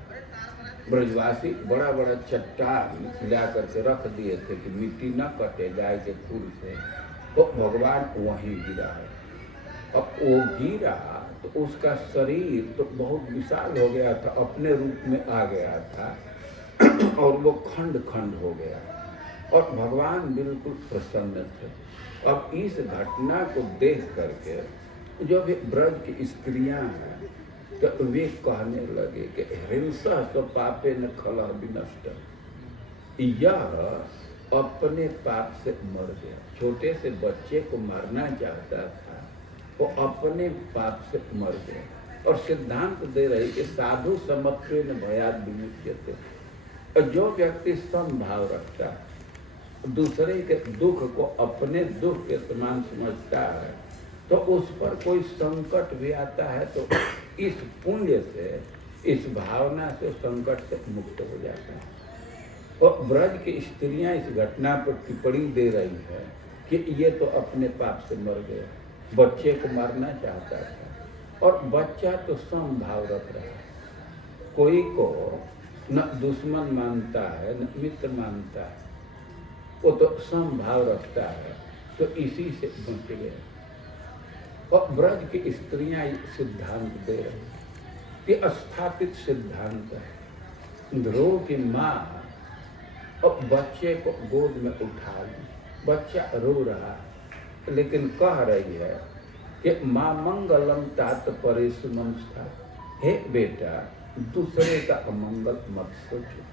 ब्रजवासी बड़ा बड़ा चट्टान ला करके रख दिए थे कि मिट्टी न कटे गाय के खुर से, तो भगवान वहीं गिरा है। अब वो गिरा तो उसका शरीर तो बहुत विशाल हो गया था, अपने रूप में आ गया था, और वो खंड खंड हो गया, और भगवान बिल्कुल प्रसन्न थे। अब इस घटना को देख करके जो भी ब्रज की स्त्रियां हैं, तो वे कहने लगे कि हिंसा तो पापे न खलह विनष्ट, यह अपने पाप से मर गया। छोटे से बच्चे को मारना चाहता था, वो अपने पाप से मर गया। और सिद्धांत दे रही कि साधु समत्वेन भयाद विमुच्यते, और जो व्यक्ति समभाव रखता है, दूसरे के दुख को अपने दुख के समान समझता है, तो उस पर कोई संकट भी आता है तो इस पुण्य से, इस भावना से संकट से मुक्त हो जाता है। और ब्रज की स्त्रियां इस घटना पर टिप्पणी दे रही है कि ये तो अपने पाप से मर गया, बच्चे को मारना चाहता था और बच्चा तो समभाव रख रहा है, कोई को न दुश्मन मानता है न मित्र मानता है, वो तो समभाव रखता है, तो इसी से बच गया। और ब्रज की स्त्रियां सिद्धांत दे रही हैं, ये स्थापित सिद्धांत है। ध्रुव की माँ अब बच्चे को गोद में उठा ली, बच्चा रो रहा है, लेकिन कह रही है कि माँ मंगलम तात परेश मनस्था, हे बेटा दूसरे का अमंगल मत सोचो,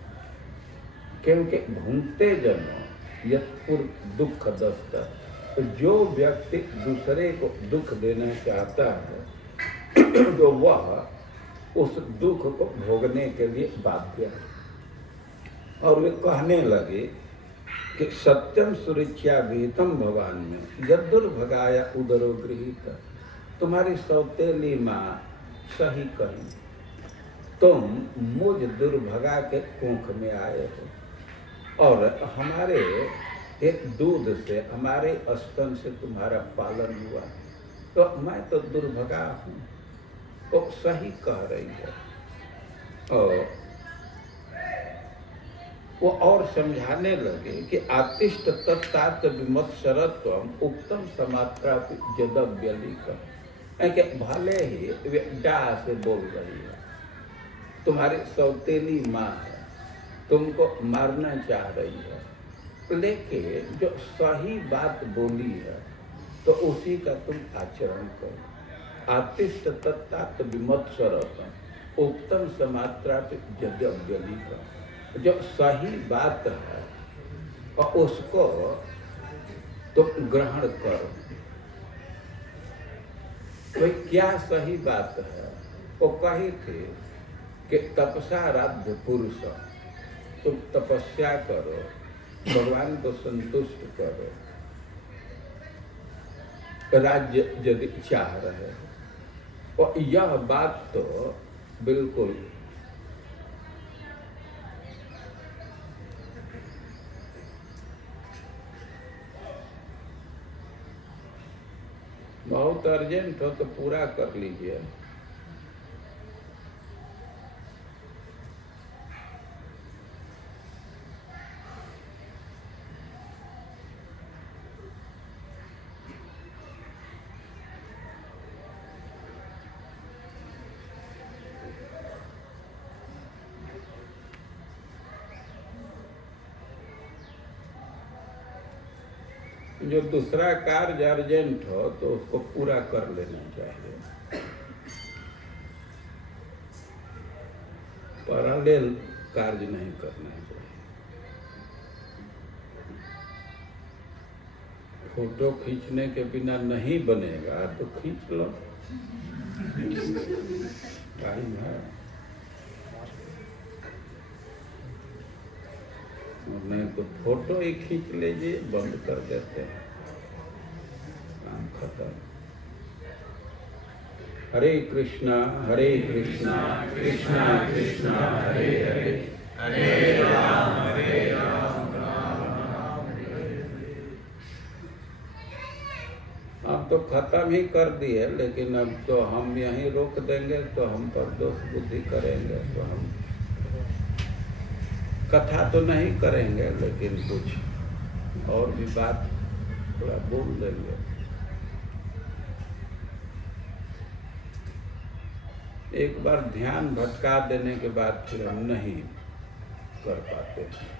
क्योंकि भूंगते जनो यत्पुर दुख दस्ता, तो जो व्यक्ति दूसरे को दुख देना चाहता है तो वह उस दुख को भोगने के लिए बाध्य है। और वे कहने लगे कि सत्यम सुरक्षा विहितम भगवान में यदुर्भगाया उदरो गृहीत, तुम्हारी सौतेली माँ सही कही, तुम मुझ दुर्भगा के कोख में आए हो और हमारे एक दूध से, हमारे स्तन से तुम्हारा पालन हुआ, तो मैं तो दुर्भगा हूँ। तो सही कह रही है। और समझाने लगे कि आतिष्ठ तत्तात विमत्सरत्व उत्तम समात्रा जदव्यलिक, कि भले ही वे डा से बोल रही है, तुम्हारी सौतेली माँ है, तुमको मारना चाह रही है, लेकिन जो सही बात बोली है तो उसी का तुम आचरण करो। आतिष्ठ तत्तात विमत्सरत्व उत्तम समात्रा जदव्यलिक, जो सही बात है और उसको तुम ग्रहण करो। तो क्या सही बात है? वो कही थी कि तपसाराध्य पुरुष, तुम तपस्या करो, भगवान को संतुष्ट करो, राज्य यदि चाह रहे हो। और यह बात तो बिल्कुल बहुत अर्जेंट हो तो पूरा कर लीजिए। जो दूसरा कार्य अर्जेंट हो तो उसको पूरा कर लेना चाहिए। पैरेलल कार्य नहीं करना चाहिए। फोटो खींचने के बिना नहीं बनेगा तो खींच लो, टाइम है। नहीं तो फोटो ही खींच लीजिए, बंद कर देते हैं, काम खत्म। हरे कृष्णा कृष्णा कृष्णा हरे हरे, हरे राम राम राम हरे। अब तो खत्म ही कर दिए, लेकिन अब तो हम यहीं रोक देंगे तो हम पर दोष बुद्धि करेंगे, तो हम कथा तो नहीं करेंगे, लेकिन कुछ और भी बात थोड़ा बोल देंगे। एक बार ध्यान भटका देने के बाद फिर हम नहीं कर पाते हैं।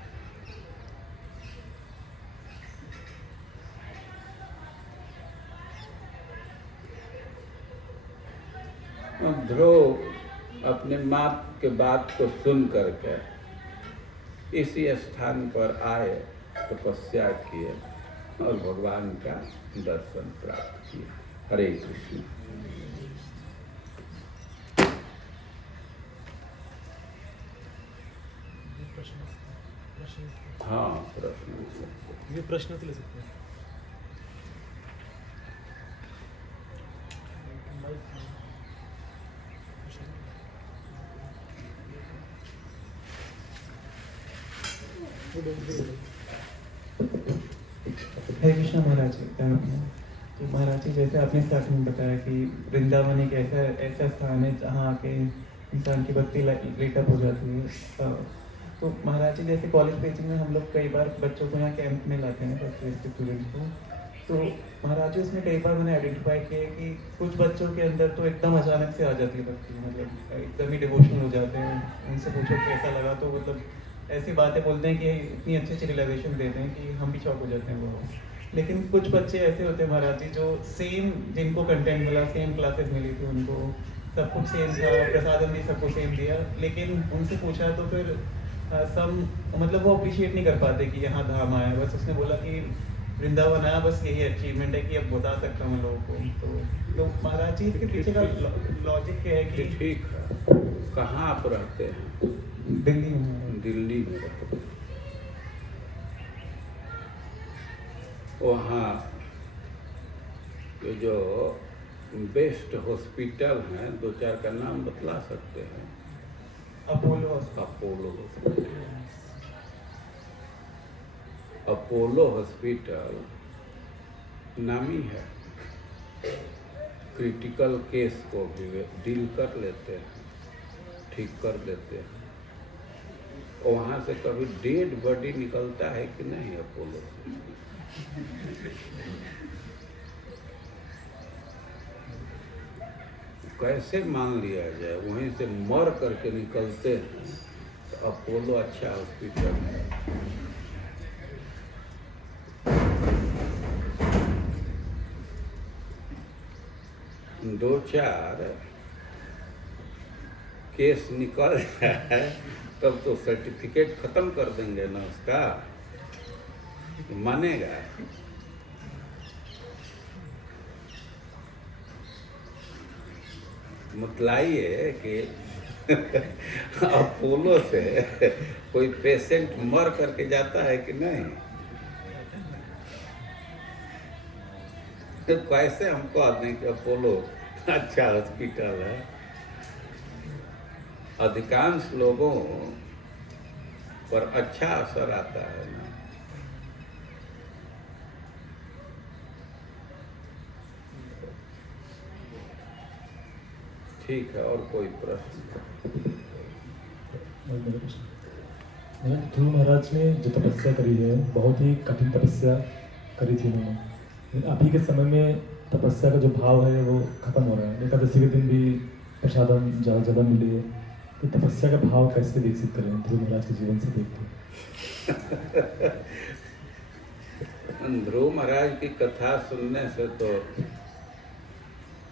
ध्रुव अपने माँ के बात को सुन करके इसी स्थान पर आए, तपस्या किए और भगवान का दर्शन प्राप्त किया। हरे कृष्ण। हाँ, प्रश्न। ये प्रश्न तो ले सकते हैं। हरे कृष्णा महाराज जी। तो महाराज जी, जैसे आपने स्टार्टिंग में बताया कि वृंदावन एक ऐसा ऐसा स्थान है जहाँ आके इंसान की भक्ति लेटअप हो जाती है। तो महाराज जी, जैसे कॉलेज पेजिंग में हम लोग कई बार बच्चों को यहाँ कैंप में लाते हैं, बच्चे स्टूडेंट्स को। तो महाराज जी, उसमें कई बार मैंने आइडेंटिफाई किया है कि कुछ बच्चों के अंदर तो एकदम अचानक से आ जाती है भक्ति, मतलब एकदम ही डिवोशनल हो जाते हैं। उनसे पूछो कैसा लगा, तो मतलब ऐसी बातें बोलते हैं कि इतनी अच्छी अच्छी रिलेवेशन देते हैं कि हम भी शॉक हो जाते हैं वो। लेकिन कुछ बच्चे ऐसे होते हैं महाराज जी, जो सेम, जिनको कंटेंट मिला, सेम क्लासेस मिली थी उनको, सब कुछ सेम था, प्रसादम भी सबको सेम दिया, लेकिन उनसे पूछा तो फिर सम मतलब वो अप्रिशिएट नहीं कर पाते कि यहाँ धाम आया। बस उसने बोला कि वृंदावन आया, बस यही अचीवमेंट है कि अब बता सकता हूँ लोगों को। तो महाराज जी, इसके पीछे का लॉजिक क्या है कि ठीक है, कहाँ आप रहते हैं? दिल्ली में। दिल्ली में रहते हैं। वहाँ ये जो बेस्ट हॉस्पिटल हैं, दो चार का नाम बतला सकते हैं? Apollo hospital. अपोलो हॉस्पिटल नामी है। क्रिटिकल केस को भी वे डील कर लेते हैं, ठीक कर देते हैं। और वहाँ से कभी डेड बॉडी निकलता है कि नहीं अपोलो से? कैसे मान लिया जाए? वहीं से मर करके निकलते हैं। तो अपोलो अच्छा हॉस्पिटल है। दो चार केस निकल जाए तब तो सर्टिफिकेट खत्म कर देंगे ना उसका, मानेगा? मतलाइए कि अपोलो से कोई पेशेंट मर करके जाता है कि नहीं? तो कैसे हमको आदमी कि अपोलो अच्छा हॉस्पिटल है? अधिकांश लोगों पर अच्छा असर आता है ना। ठीक है, और कोई प्रश्न? ध्रुव महाराज ने जो तपस्या करी है, बहुत ही कठिन तपस्या करी थी उन्होंने। अभी के समय में तपस्या का जो भाव है वो खत्म हो रहा है। एकादशी के दिन भी प्रसादम ज़्यादा मिले, तो तपस्या का भाव कैसे विकसित करें ध्रुव महाराज के जीवन से देखते? ध्रुव महाराज की कथा सुनने से तो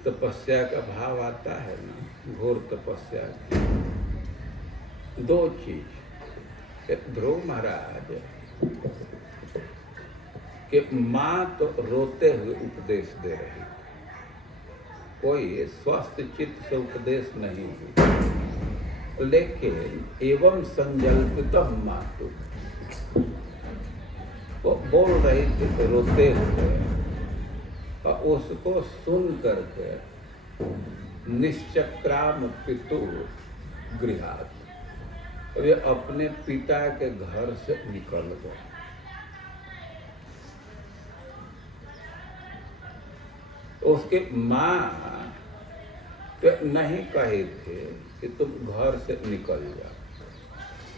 तपस्या का भाव आता है ना, घोर तपस्या की। दो चीज, ध्रुव महाराज के माँ तो रोते हुए उपदेश दे रही, कोई स्वस्थ चित्त से उपदेश नहीं हुई, लेकिन एवं संजल्पितम मातु, वो बोल रही थी रोते हुए, और उसको सुन करके निश्चक्राम पितु गृहात, वे अपने पिता के घर से निकल गए। उसके माँ तो नहीं कहे थे कि तुम घर से निकल जाओ,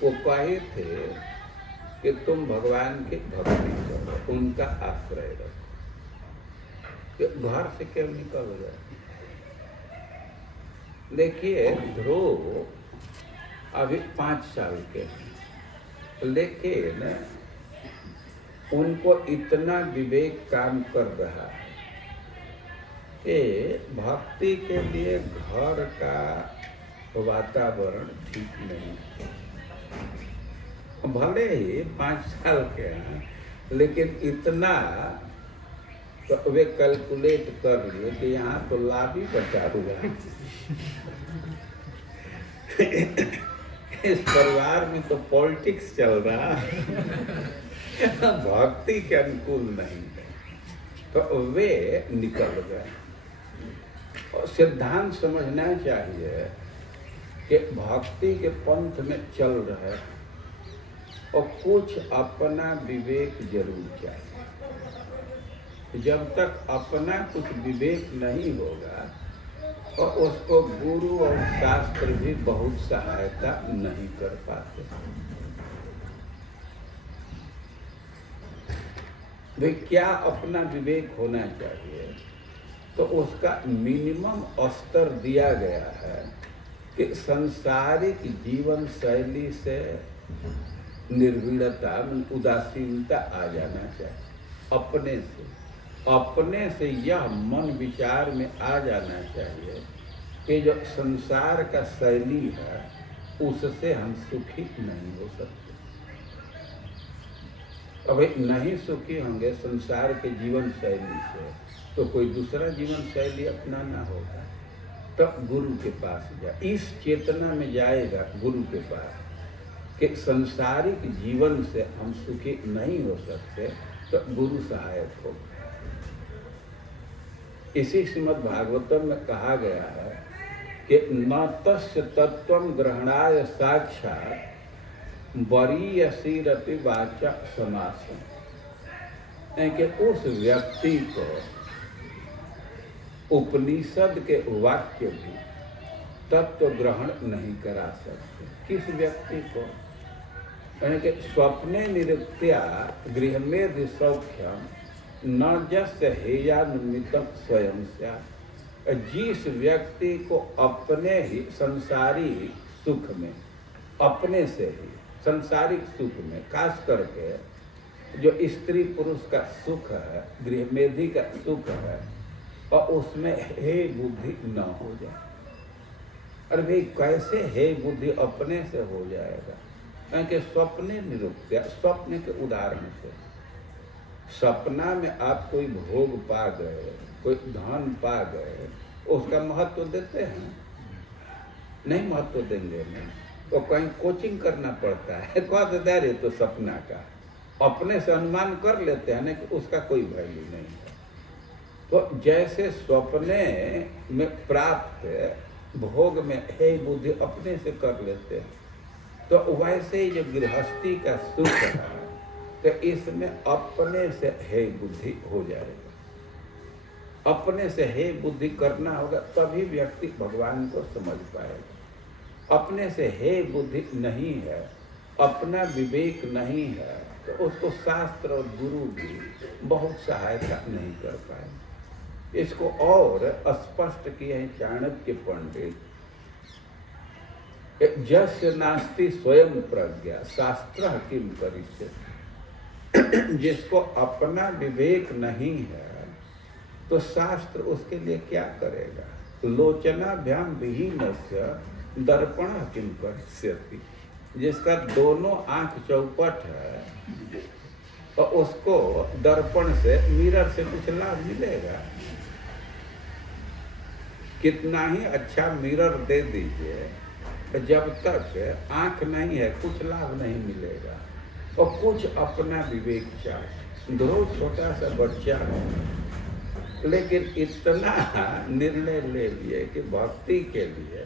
वो कहे थे कि तुम भगवान की भक्ति करो, उनका आश्रय रखो। घर से क्यों निकल गए? देखिए, ध्रुव अभी 5 साल के हैं, लेकिन उनको इतना विवेक काम कर रहा है कि भक्ति के लिए घर का वातावरण ठीक नहीं। भले ही 5 साल के हैं, लेकिन इतना तो वे कैलकुलेट कर लिए कि यहाँ तो लाभ ही बचा हुआ है। इस परिवार में तो पॉलिटिक्स चल रहा है। भक्ति के अनुकूल नहीं है, तो वे निकल गए। और सिद्धांत समझना चाहिए कि भक्ति के पंथ में चल रहे और कुछ अपना विवेक जरूर चाहिए। जब तक अपना कुछ विवेक नहीं होगा और उसको गुरु और शास्त्र भी बहुत सहायता नहीं कर पाते। वे क्या अपना विवेक होना चाहिए, तो उसका मिनिमम स्तर दिया गया है कि संसारिक जीवन शैली से निर्भीड़ता, उदासीनता आ जाना चाहिए। अपने से यह मन विचार में आ जाना चाहिए कि जो संसार का शैली है उससे हम सुखी नहीं हो सकते। अभी नहीं सुखी होंगे संसार के जीवन शैली से, तो कोई दूसरा जीवन शैली अपनाना होगा। तब गुरु के पास जाए, इस चेतना में जाएगा गुरु के पास कि संसारिक जीवन से हम सुखी नहीं हो सकते, तो गुरु सहायक होगा। इसी श्रीमद् भागवतम में कहा गया है कि न तस्य तत्वं ग्रहणाय साक्षात् वरीयसीरपि वाचा समासम्, कि उस व्यक्ति को उपनिषद के वाक्य भी तत्व ग्रहण नहीं करा सकते। किस व्यक्ति को? यानी कि स्वप्ने निरुक्त्या गृहमेधि सौख्यम न जस्य हेयानुमितम स्वयं स्यात्। जिस व्यक्ति को अपने ही संसारी सुख में, अपने से ही संसारिक सुख में, खास करके जो स्त्री पुरुष का सुख है, गृहमेधी का सुख है, और उसमें हे बुद्धि न हो जाए। अरे भाई कैसे हे बुद्धि अपने से हो जाएगा? क्योंकि स्वप्ने निरुक्त्या, स्वप्न के उदाहरण से, सपना में आप कोई भोग पा गए, कोई धन पा गए, उसका महत्व देते हैं? नहीं महत्व देंगे नहीं, तो कहीं कोचिंग करना पड़ता है, कह दे रहे तो सपना का अपने से अनुमान कर लेते हैं ना कि उसका कोई वैल्यू नहीं है। तो जैसे स्वप्ने में प्राप्त भोग में हे बुद्धि अपने से कर लेते हैं, तो वैसे ही जो गृहस्थी का सुख है, तो इसमें अपने से हे बुद्धि हो जाएगा। अपने से हे बुद्धि करना होगा, तभी व्यक्ति भगवान को समझ पाएगा। अपने से हे बुद्धि नहीं है, अपना विवेक नहीं है, तो उसको शास्त्र और गुरु भी बहुत सहायता नहीं कर पाए। इसको और स्पष्ट किए हैं चाणक्य पंडित, जस्य नास्ति स्वयं प्रज्ञा शास्त्र किम करिष्यति। जिसको अपना विवेक नहीं है, तो शास्त्र उसके लिए क्या करेगा? लोचनाभ्याम विहीनस्य दर्पण किम करिष्यति। जिसका दोनों आंख चौपट है, तो उसको दर्पण से, मिरर से कुछ लाभ मिलेगा? कितना ही अच्छा मिरर दे दीजिए, जब तक आंख नहीं है कुछ लाभ नहीं मिलेगा। और कुछ अपना विवेक चाहिए। दो छोटा सा बच्चा है, लेकिन इतना निर्णय ले लिए कि भक्ति के लिए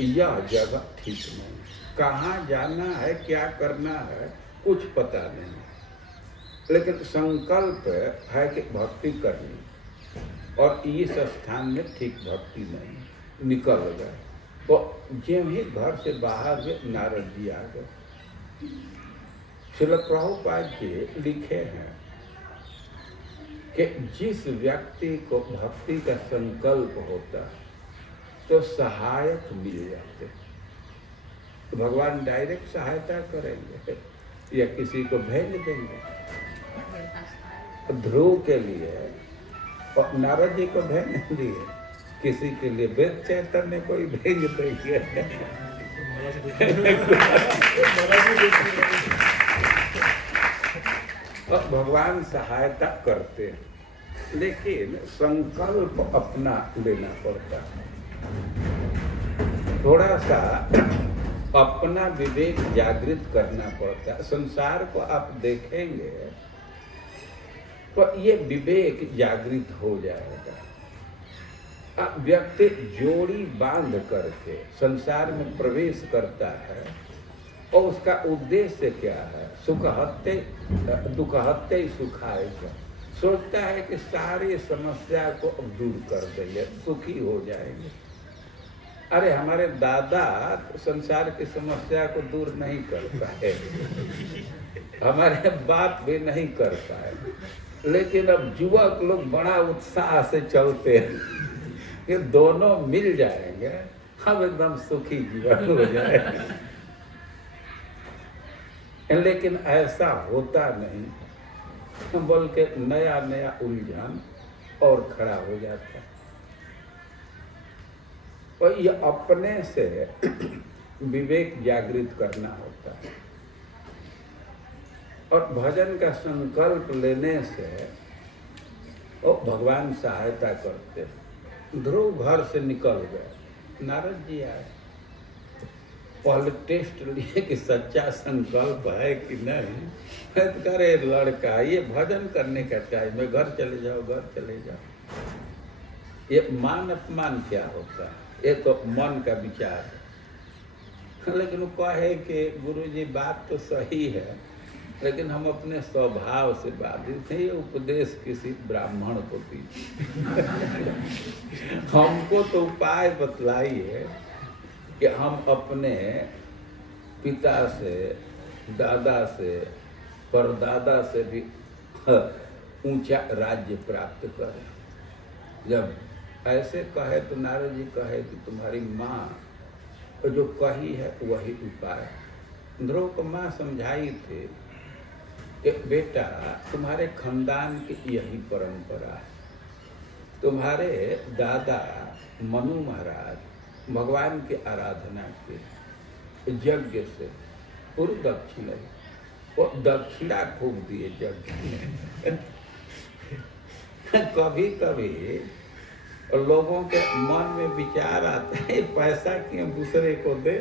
यह जगह ठीक नहीं, कहाँ जाना है, क्या करना है, कुछ पता नहीं, लेकिन संकल्प है कि भक्ति करनी, और इस स्थान में ठीक भक्ति नहीं, निकल गए। तो जब ही घर से बाहर हुए, नारद जी आ गए। श्रील प्रभुपाद जी लिखे हैं कि जिस व्यक्ति को भक्ति का संकल्प होता है, तो सहायक मिल जाते, तो भगवान डायरेक्ट सहायता करेंगे या किसी को भेज देंगे। ध्रुव के लिए और नारद जी को भेज दिए, किसी के लिए वेद चैतन्य कोई भेज देंगे। और भगवान सहायता करते हैं, लेकिन संकल्प अपना लेना पड़ता है। थोड़ा सा अपना विवेक जागृत करना पड़ता है। संसार को आप देखेंगे तो ये विवेक जागृत हो जाएगा। अब व्यक्ति जोड़ी बांध करके संसार में प्रवेश करता है और उसका उद्देश्य क्या है? सुख हत्ते दुख हत्ते सुखाए। सोचता है कि सारी समस्या को अब दूर कर देंगे, सुखी हो जाएंगे। अरे हमारे दादा संसार की समस्या को दूर नहीं कर पाए, हमारे बाप भी नहीं कर पाए, लेकिन अब युवक लोग बड़ा उत्साह से चलते हैं कि दोनों मिल जाएंगे, हम एकदम सुखी जीवन हो जाएंगे। लेकिन ऐसा होता नहीं, बल्कि नया नया उलझन और खड़ा हो जाता है। और ये अपने से विवेक जागृत करना होता है। और भजन का संकल्प लेने से वो भगवान सहायता करते हैं। ध्रुव घर से निकल गए, नारद जी आए, पहले टेस्ट लिए कि सच्चा संकल्प है कि नहीं। तो करे लड़का ये भजन करने का टाइम है, घर चले जाओ, घर चले जाओ। ये मान अपमान क्या होता है? ये तो मन का विचार है। लेकिन वो कहे कि गुरुजी बात तो सही है, लेकिन हम अपने स्वभाव से बाधित थे, ये उपदेश किसी ब्राह्मण को दीजिए। हमको तो उपाय बतलाइए कि हम अपने पिता से, दादा से, परदादा से भी ऊंचा राज्य प्राप्त करें। जब ऐसे कहे तो नारद जी कहे कि तुम्हारी माँ जो कही है वही उपाय। ध्रुव को माँ समझाई थी कि बेटा तुम्हारे खानदान की यही परंपरा है। तुम्हारे दादा मनु महाराज भगवान की आराधना के यज्ञ से पूर्व दक्षिणा, वो दक्षिणा खूब दिए यज्ञ में। कभी कभी लोगों के मन में विचार आता है पैसा क्यों दूसरे को दे।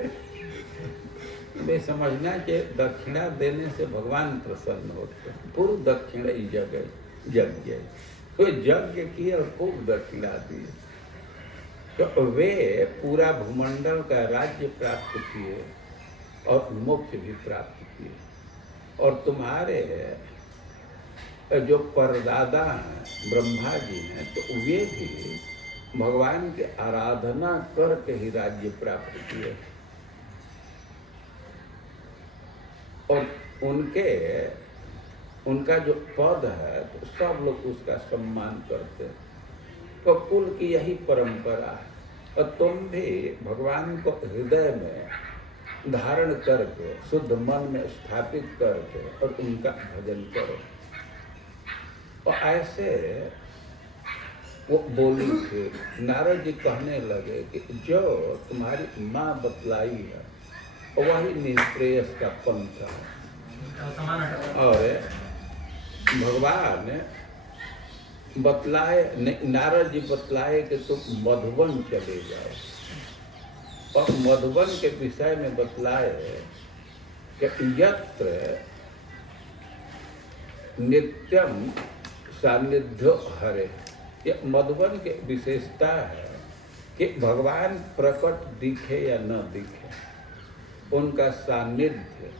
वे समझना कि दक्षिणा देने से भगवान प्रसन्न होते हैं। पूर्व दक्षिणा यज्ञ तो यज्ञ किए और खूब दक्षिणा दी, तो वे पूरा भूमंडल का राज्य प्राप्त किए और मोक्ष भी प्राप्त किए। और तुम्हारे जो परदादा हैं ब्रह्मा जी हैं, तो वे भी भगवान की आराधना करके ही राज्य प्राप्त किए। और उनका जो पद है तो सब लोग उसका सम्मान करते हैं। तो कुल की यही परंपरा है। और तुम भी भगवान को हृदय में धारण करके शुद्ध मन में स्थापित करके और उनका भजन करो। और ऐसे वो बोली थी, नारद जी कहने लगे कि जो तुम्हारी माँ बतलाई है वही निष्प्रेयस का पंथ है। और भगवान बतलाए, नारद जी बतलाए कि तुम मधुबन चले जाओ। और मधुबन के विषय में बतलाए कि यत्र नित्यम सान्निध्य हरे। ये मधुबन की विशेषता है कि भगवान प्रकट दिखे या न दिखे, उनका सान्निध्य,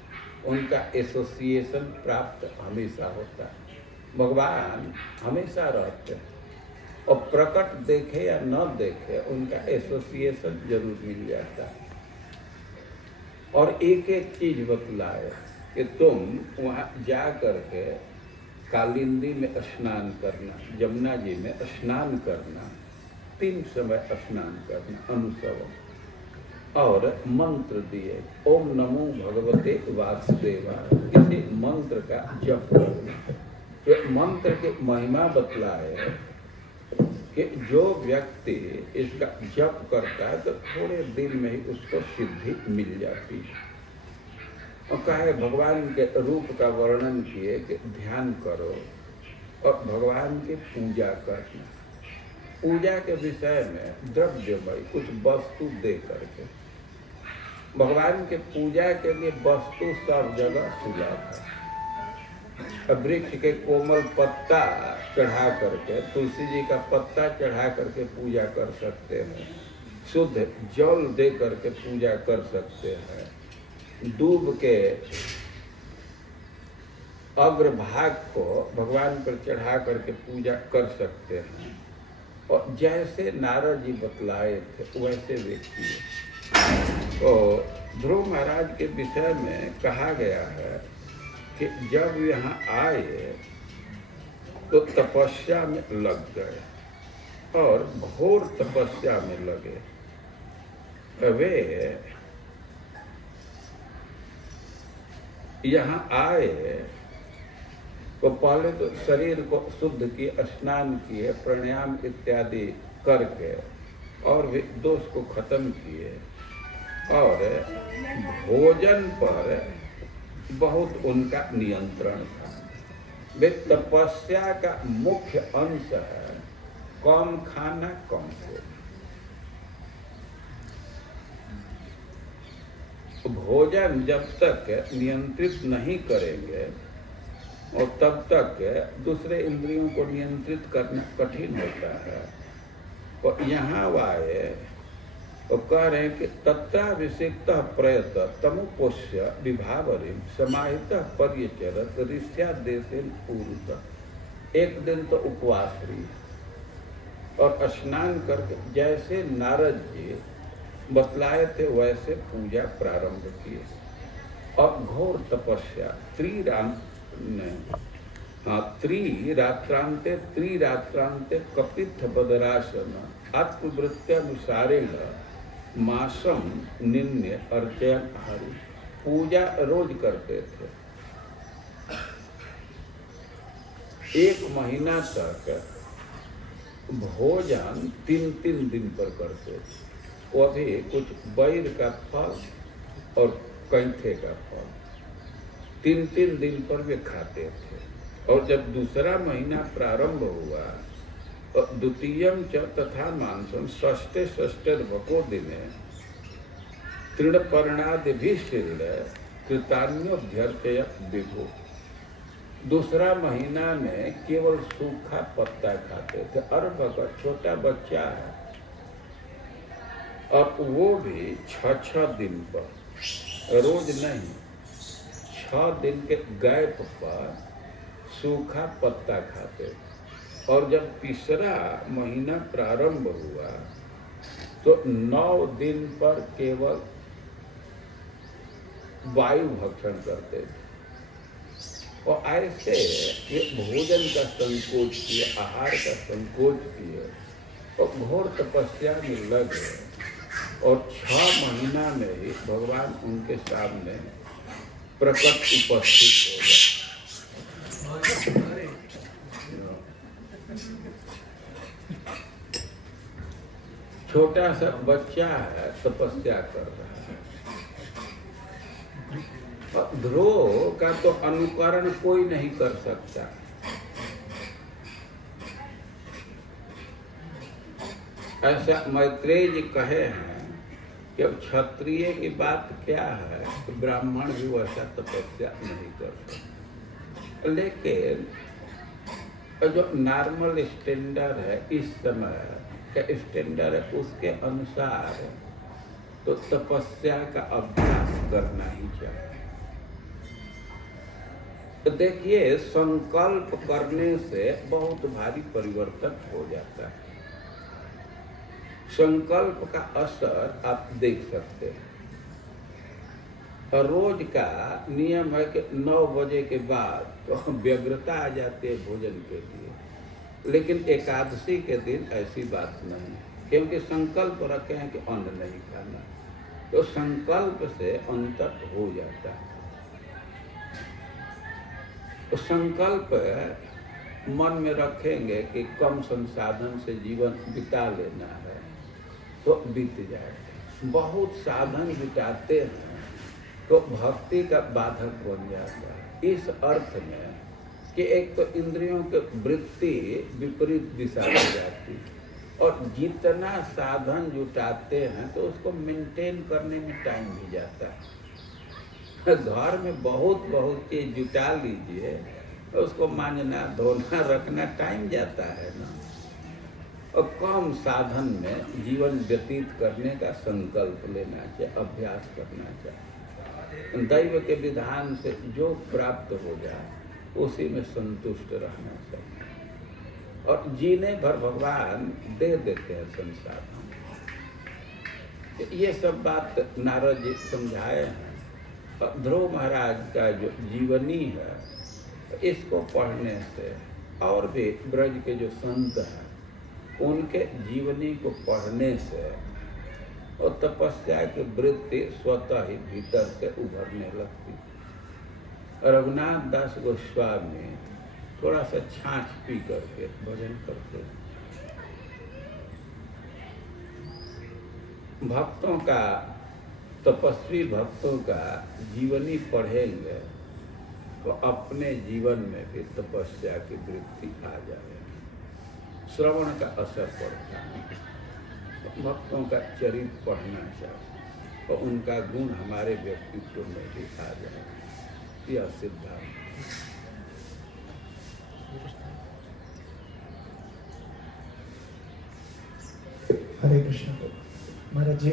उनका एसोसिएशन प्राप्त हमेशा होता है। भगवान हमेशा रहते हैं और प्रकट देखे या न देखे उनका एसोसिएशन जरूर मिल जाता है। और एक एक चीज बतलाए कि तुम वहाँ जा करके कालिंदी में स्नान करना, जमुना जी में स्नान करना, 3 समय स्नान करना, अनुसवन, और मंत्र दिए ओम नमो भगवते वासुदेवाय, इसी मंत्र का जप करना। ये मंत्र की महिमा बतलाए कि जो व्यक्ति इसका जप करता है तो थोड़े दिन में ही उसको सिद्धि मिल जाती है। और कहे भगवान के रूप का वर्णन किए कि ध्यान करो और भगवान की पूजा करना। पूजा के विषय में द्रव्यमय कुछ वस्तु दे करके भगवान के पूजा के लिए वस्तु सब जगह सुलभ है। वृक्ष के कोमल पत्ता चढ़ा करके, तुलसी जी का पत्ता चढ़ा करके पूजा कर सकते हैं, शुद्ध जल दे करके पूजा कर सकते हैं, दूब के अग्रभाग को भगवान पर चढ़ा करके पूजा कर सकते हैं। और जैसे नारद जी बतलाए थे वैसे वे किए। तो ध्रुव महाराज के विषय में कहा गया है कि जब यहाँ आए तो तपस्या में लग गए और घोर तपस्या में लगे। वे यहाँ आए तो पहले तो शरीर को शुद्ध किए, स्नान किए, प्राणायाम इत्यादि करके और वे दोष को खत्म किए और भोजन पर बहुत उनका नियंत्रण था। वे तपस्या का मुख्य अंश है कम खाना कम सोना। भोजन जब तक नियंत्रित नहीं करेंगे और तब तक दूसरे इंद्रियों को नियंत्रित करना कठिन होता है। और यहाँ वाये तो कह रहे हैं कि तत्राभिषिक्त प्रयत तमुपोष्य विभावरी समाहित पर्यचरत ऋष्या देशेन पूर्वत। एक दिन तो उपवास रही और स्नान करके जैसे नारद जी बतलाए थे वैसे पूजा प्रारंभ किए और घोर तपस्या त्रिरात्रांते कपित्थ बदरासन आत्मवृत्त्यानुसारेण मासम निन्य अर्चयन हरि। पूजा रोज करते थे, 1 महीना तक भोजन 3 दिन पर करते थे। वो भी कुछ बैर का फल और कैंथे का फल 3 दिन पर वे खाते थे। और जब दूसरा महीना प्रारंभ हुआ तो द्वितीयम च तथा मांसम षष्ठे भको दिने तृणपर्णादिभिश्रील कृतान्योभ्यर्चय विभो। दूसरा महीना में केवल सूखा पत्ता खाते थे। अर्भ का छोटा बच्चा है और वो भी 6 दिन पर, रोज नहीं, 6 दिन के गैप पर सूखा पत्ता खाते। और जब तीसरा महीना प्रारंभ हुआ तो 9 दिन पर केवल वायु भक्षण करते थे। और ऐसे ये भोजन का संकोच किए, आहार का संकोच किए और घोर तपस्या में लगे। और 6 महीना में ही भगवान उनके सामने प्रकट उपस्थित हो गए। छोटा सा बच्चा है, तपस्या कर रहा है। और ध्रुव का तो अनुकरण कोई नहीं कर सकता। ऐसा मैत्रेय जी कहे हैं कि अब क्षत्रिय की बात क्या है कि ब्राह्मण भी वैसा तपस्या नहीं कर सकता। लेकिन जो नॉर्मल स्टैंडर्ड है इस समय का स्टैंडर्ड है, उसके अनुसार तो तपस्या का अभ्यास करना ही चाहिए। तो देखिए, संकल्प करने से बहुत भारी परिवर्तन हो जाता है। संकल्प का असर आप देख सकते हैं। और रोज का नियम है कि 9 बजे के बाद तो व्यग्रता आ जाती है भोजन के लिए। लेकिन एकादशी के दिन ऐसी बात नहीं, क्योंकि संकल्प रखे हैं कि अन्न नहीं खाना। तो संकल्प से अंतर हो जाता है। तो संकल्प मन में रखेंगे कि कम संसाधन से जीवन बिता लेना है तो बीत जाएगा। बहुत साधन बिताते हैं तो भक्ति का बाधक बन जाता है। इस अर्थ में कि एक तो इंद्रियों की वृत्ति विपरीत दिशा में जाती और जितना साधन जुटाते हैं तो उसको मेंटेन करने में टाइम भी जाता है। घर में बहुत बहुत चीज जुटा लीजिए, उसको मांजना धोना रखना टाइम जाता है ना। और कम साधन में जीवन व्यतीत करने का संकल्प लेना चाहिए, अभ्यास करना चाहिए। दैव के विधान से जो प्राप्त हो जाए उसी में संतुष्ट रहना चाहिए। और जीने भर भगवान दे देते हैं संसाधन। ये सब बात नारद जी समझाए हैं। और ध्रुव महाराज का जो जीवनी है, इसको पढ़ने से और भी ब्रज के जो संत हैं उनके जीवनी को पढ़ने से और तपस्या की वृत्ति स्वतः ही भीतर से उभरने लगती। रघुनाथ दास गोस्वामी थोड़ा सा छाछ पी करके भजन करते। भक्तों का, तपस्वी भक्तों का जीवनी पढ़ेंगे तो अपने जीवन में भी तपस्या की वृत्ति आ जाएगी। श्रवण का असर पड़ता है। तो भक्तों का चरित्र पढ़ना चाहिए और उनका गुण हमारे व्यक्तित्व में भी आ जाए। यह सिद्धांत। हरे कृष्ण। महाराज जी,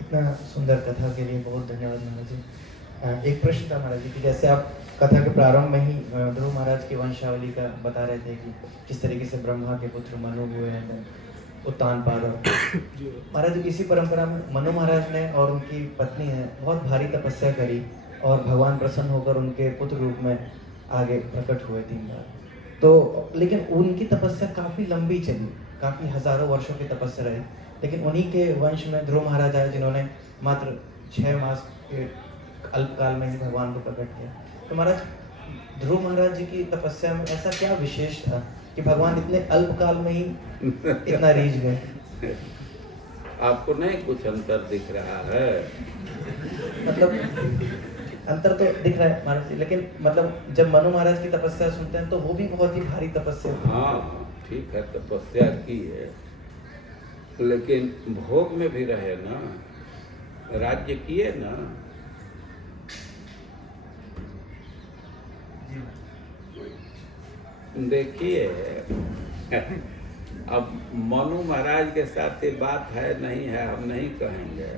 इतना सुंदर कथा के लिए बहुत धन्यवाद महाराज जी। एक प्रश्न था महाराज जी कि जैसे आप कथा के प्रारंभ में ही ध्रुव महाराज की वंशावली का बता रहे थे कि किस तरीके से ब्रह्मा के पुत्र मनु हुए हैं, उत्तानपाद। महाराज जी, इसी परंपरा में मनु महाराज ने और उनकी पत्नी ने बहुत भारी तपस्या करी और भगवान प्रसन्न होकर उनके पुत्र रूप में आगे प्रकट हुए 3 बार। तो लेकिन उनकी तपस्या काफ़ी लंबी चली, काफ़ी हजारों वर्षों की तपस्या रही। लेकिन उन्हीं के वंश में ध्रुव महाराज आए जिन्होंने मात्र 6 मास के अल्पकाल में ही भगवान को प्रकट किया। तो महाराज, ध्रुव महाराज जी की तपस्या में ऐसा क्या विशेष था कि भगवान इतने अल्पकाल में ही इतना रीझ गए? आपको नहीं कुछ अंतर दिख रहा है? मतलब अंतर तो दिख रहा है महाराज जी, लेकिन मतलब जब मनु महाराज की तपस्या सुनते हैं तो वो भी बहुत ही भारी तपस्या थी। हाँ ठीक है, तपस्या की है, लेकिन भोग में भी रहे ना, राज्य किए ना। देखिए, अब मनु महाराज के साथ ये बात है नहीं है हम नहीं कहेंगे,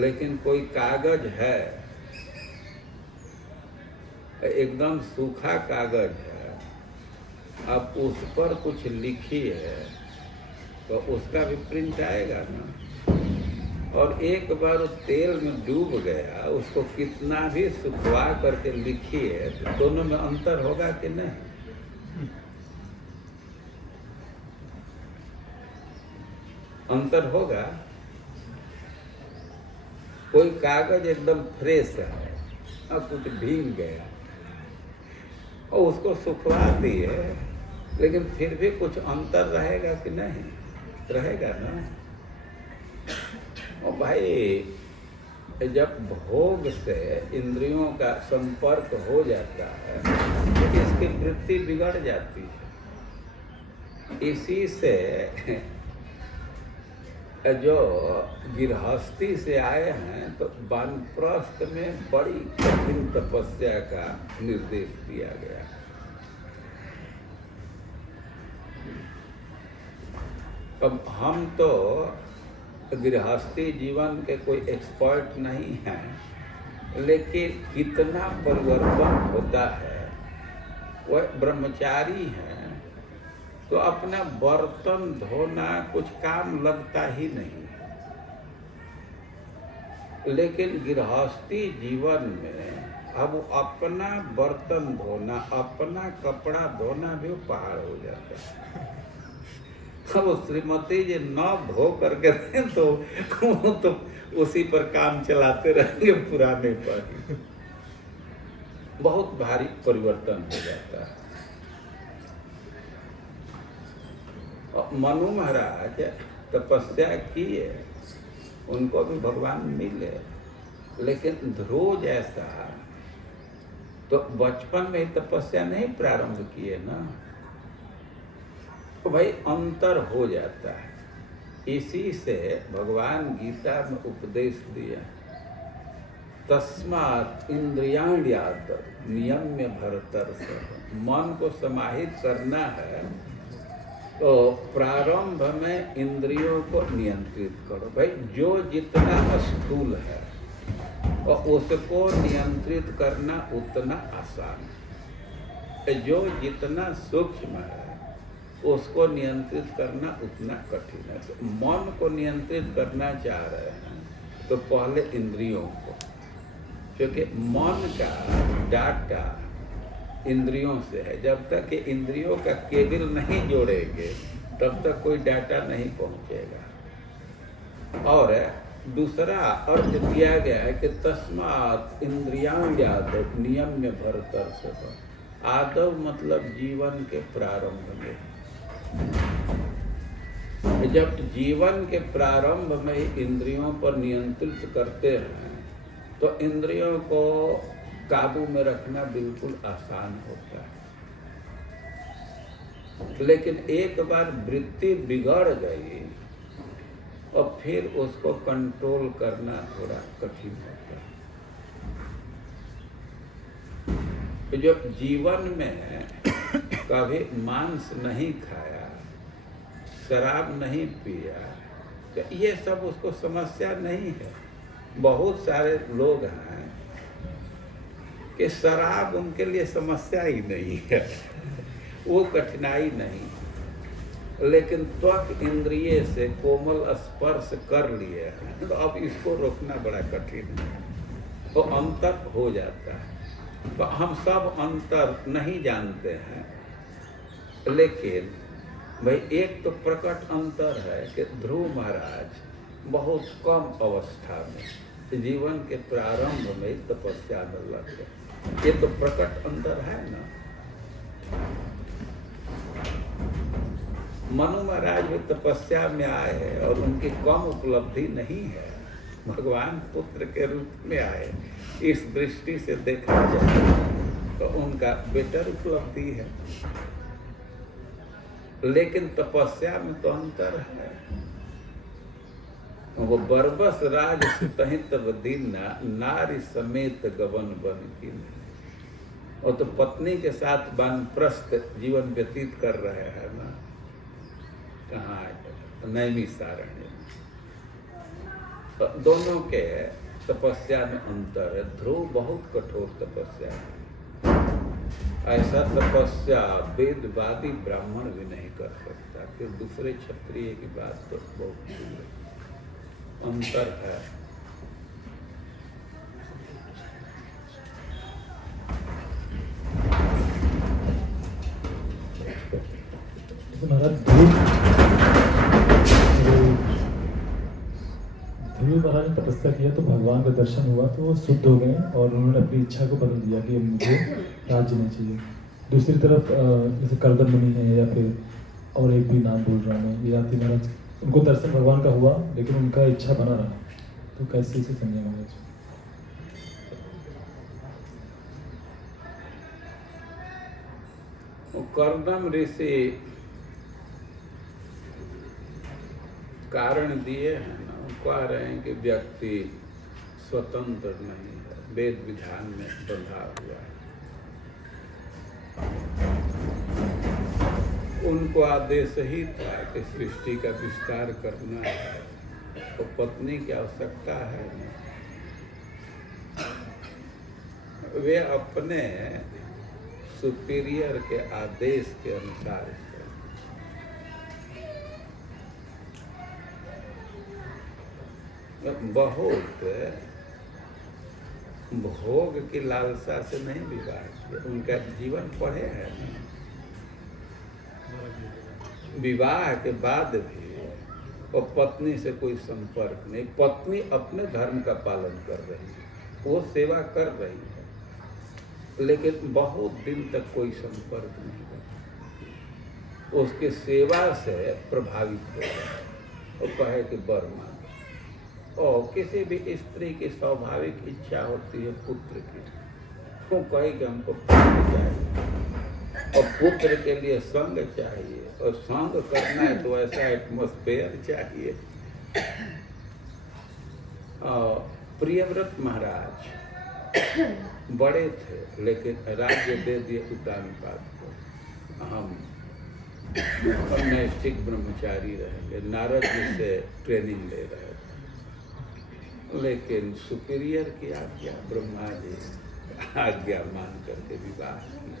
लेकिन कोई कागज है, एकदम सूखा कागज है, अब उस पर कुछ लिखी है तो उसका भी प्रिंट आएगा ना। और एक बार उस तेल में डूब गया, उसको कितना भी सुखवा करके लिखी है तो दोनों में अंतर होगा कि नहीं? अंतर होगा। कोई कागज एकदम फ्रेश है, अब कुछ भीग गया और उसको सुखवा दिए, लेकिन फिर भी कुछ अंतर रहेगा कि नहीं? रहेगा ना। और भाई, जब भोग से इंद्रियों का संपर्क हो जाता है तो इसकी वृत्ति बिगड़ जाती है। इसी से जो गृहस्थी से आए हैं तो वानप्रस्थ में बड़ी कठिन तपस्या का निर्देश दिया गया। अब हम तो गृहस्थी जीवन के कोई एक्सपर्ट नहीं हैं, लेकिन कितना परिवर्तन होता है। वह ब्रह्मचारी हैं तो अपना बर्तन धोना कुछ काम लगता ही नहीं, लेकिन गृहस्थी जीवन में अब अपना बर्तन धोना, अपना कपड़ा धोना भी पहाड़ हो जाता है। अब श्रीमती जी न धो करके दें तो वो तो उसी पर काम चलाते रहेंगे पुराने पर। बहुत भारी परिवर्तन हो जाता है। और मनु महाराज तपस्या किए, उनको भी भगवान मिले, लेकिन ध्रुव जैसा तो बचपन में तपस्या नहीं प्रारंभ किए ना। तो भाई अंतर हो जाता है। इसी से भगवान गीता में उपदेश दिया, तस्मात् इंद्रियाण्यात नियम्य भरतर्षभ। मन को समाहित करना है तो प्रारंभ में इंद्रियों को नियंत्रित करो। भाई जो जितना स्थूल है और उसको नियंत्रित करना उतना आसान है, जो जितना सूक्ष्म है उसको नियंत्रित करना उतना कठिन है। तो मन को नियंत्रित करना चाह रहे हैं तो पहले इंद्रियों को, क्योंकि मन का डाटा इंद्रियों से है। जब तक कि इंद्रियों का केबल नहीं जोड़ेंगे तब तक कोई डाटा नहीं पहुंचेगा। और दूसरा अर्थ दिया गया है कि तस्मात् इंद्रियाण्यात नियम्य भरतर्षभ। आदव मतलब जीवन के प्रारंभ में। जब जीवन के प्रारंभ में ही इंद्रियों पर नियंत्रित करते हैं तो इंद्रियों को काबू में रखना बिल्कुल आसान होता है। लेकिन एक बार वृत्ति बिगड़ गई और फिर उसको कंट्रोल करना थोड़ा कठिन होता है। जो जीवन में कभी मांस नहीं खाया, शराब नहीं पिया, तो ये सब उसको समस्या नहीं है। बहुत सारे लोग हैं कि शराब उनके लिए समस्या ही नहीं है, वो कठिनाई नहीं। लेकिन त्वक इंद्रिय से कोमल स्पर्श कर लिए हैं तो अब इसको रोकना बड़ा कठिन है, तो अंतर हो जाता है। तो हम सब अंतर नहीं जानते हैं, लेकिन भाई एक तो प्रकट अंतर है कि ध्रुव महाराज बहुत कम अवस्था में जीवन के प्रारंभ में तपस्या में लग गए। ये तो प्रकट अंतर है ना। मनु महाराज भी तपस्या में आए हैं और उनकी कम उपलब्धि नहीं है, भगवान पुत्र के रूप में आए। इस दृष्टि से देखा जाए तो उनका बेटर उपलब्धि है। लेकिन तपस्या में तो अंतर है। वो बरबस राज सुतहित दीना नारी समेत गवन बन की। और तो पत्नी के साथ वानप्रस्थ जीवन व्यतीत कर रहे हैं ना, कहाँ नैमिषारण्य। तो दोनों के तपस्या में अंतर है। ध्रुव बहुत कठोर तपस्या है, ऐसा तपस्या वेदवादी ब्राह्मण भी नहीं कर सकता। फिर दूसरे क्षत्रिय की बात तो बहुत अंतर है। तो महाराज ध्रुव महाराज ने तपस्या किया तो भगवान का दर्शन हुआ तो वो शुद्ध हो गए और उन्होंने अपनी इच्छा को बदल दिया कि मुझे राज्य नहीं चाहिए। दूसरी तरफ जैसे कर्दम मुनि है या फिर और एक भी नाम बोल रहा हूँ मैं, ययाति महाराज, उनको दर्शन भगवान का हुआ लेकिन उनका इच्छा बना रहा। तो कैसे इसे समझे महाराज? कर्दम ऋषि कारण दिए हैं ना, कह रहे हैं कि व्यक्ति स्वतंत्र नहीं है, वेद विधान में बंधा हुआ है। उनको आदेश ही था कि सृष्टि का विस्तार करना है, तो पत्नी की आवश्यकता है ना। वे अपने सुपीरियर के आदेश के अनुसार बहुत भोग की लालसा से नहीं विवाह किया। उनका जीवन पढ़े है ना, विवाह के बाद भी वो पत्नी से कोई संपर्क नहीं। पत्नी अपने धर्म का पालन कर रही है, वो सेवा कर रही है, लेकिन बहुत दिन तक कोई संपर्क नहीं कर। उसकी सेवा से प्रभावित हो गया और कहे कि वर मान। और किसी भी स्त्री की स्वाभाविक इच्छा होती है पुत्र की, वो कहे कि हमको पुत्र चाहिए। और पुत्र के लिए संग चाहिए, और संग करना है तो ऐसा एटमॉस्फेयर चाहिए। प्रियव्रत महाराज बड़े थे लेकिन राज्य दे दिए उतानपाद को। हम नैष्ठिक ब्रह्मचारी रहेंगे, नारद जी से ट्रेनिंग ले रहे थे, लेकिन सुपीरियर की आज्ञा, ब्रह्मा जी आज्ञा मान करके विवाह किया।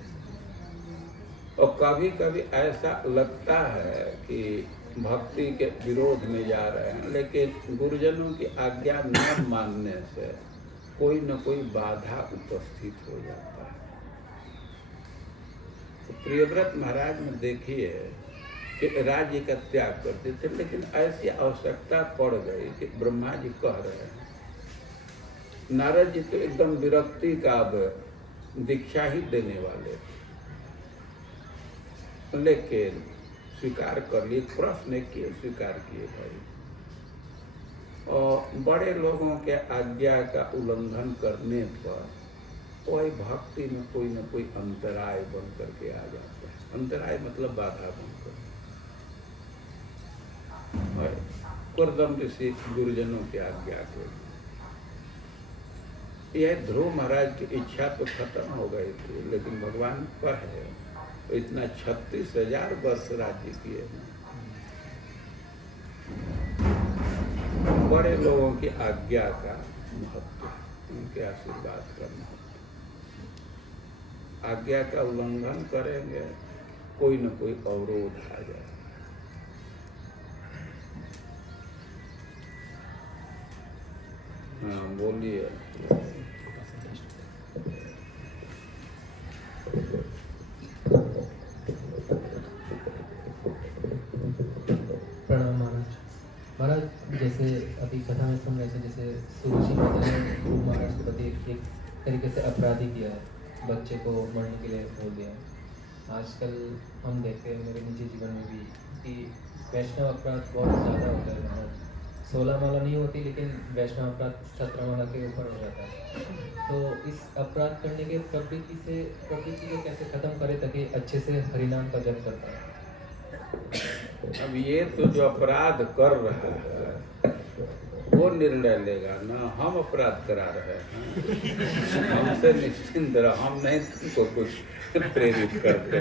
और कभी कभी ऐसा लगता है कि भक्ति के विरोध में जा रहे हैं, लेकिन गुरुजनों की आज्ञा न मानने से कोई न कोई बाधा उपस्थित हो जाता है। तो प्रियव्रत महाराज में देखिए कि राज्य का त्याग करते थे, लेकिन ऐसी आवश्यकता पड़ गई कि ब्रह्मा जी कह रहे हैं, नारद जी तो एकदम विरक्ति का अब दीक्षा ही देने वाले थे, लेकिन स्वीकार कर लिए। प्रश्न किए, स्वीकार किए भाई। और बड़े लोगों के आज्ञा का उल्लंघन करने पर कोई भक्ति में कोई न कोई अंतराय बन करके आ जाता है। अंतराय मतलब बाधा बनकर। कुरदम ऋषि गुरुजनों की आज्ञा के, यह ध्रुव महाराज की इच्छा तो खत्म हो गई थी, लेकिन भगवान पर है तो इतना 36,000 वर्ष राज्य किए हैं। बड़े लोगों की आज्ञा का महत्व, उनके आशीर्वाद का महत्व। आज्ञा का उल्लंघन करेंगे कोई न कोई अवरोध आ जाए। हाँ बोलिए। प्रणाम महाराज। महाराज जैसे अभी कथा में सुन रहे थे, जैसे सुरुचि माता ने ध्रुव महाराज के प्रति एक तरीके से अपराधी किया है, बच्चे को मरने के लिए बोल दिया। आजकल हम देखते हैं मेरे निजी जीवन में भी कि वैष्णव अपराध बहुत ज़्यादा होता है महाराज। 16 माला नहीं होती, लेकिन वैष्णव अपराध 17 माला के ऊपर हो जाता है। तो इस अपराध करने के प्रवृत्ति को कैसे खत्म करें ताकि अच्छे से हरिनाम का जप कर पाए? अब ये तो जो अपराध कर रहा है वो निर्णय लेगा ना, हम अपराध करा रहे हैं। हमसे निश्चिंत रहो, हम नहीं तुमको कुछ प्रेरित करते।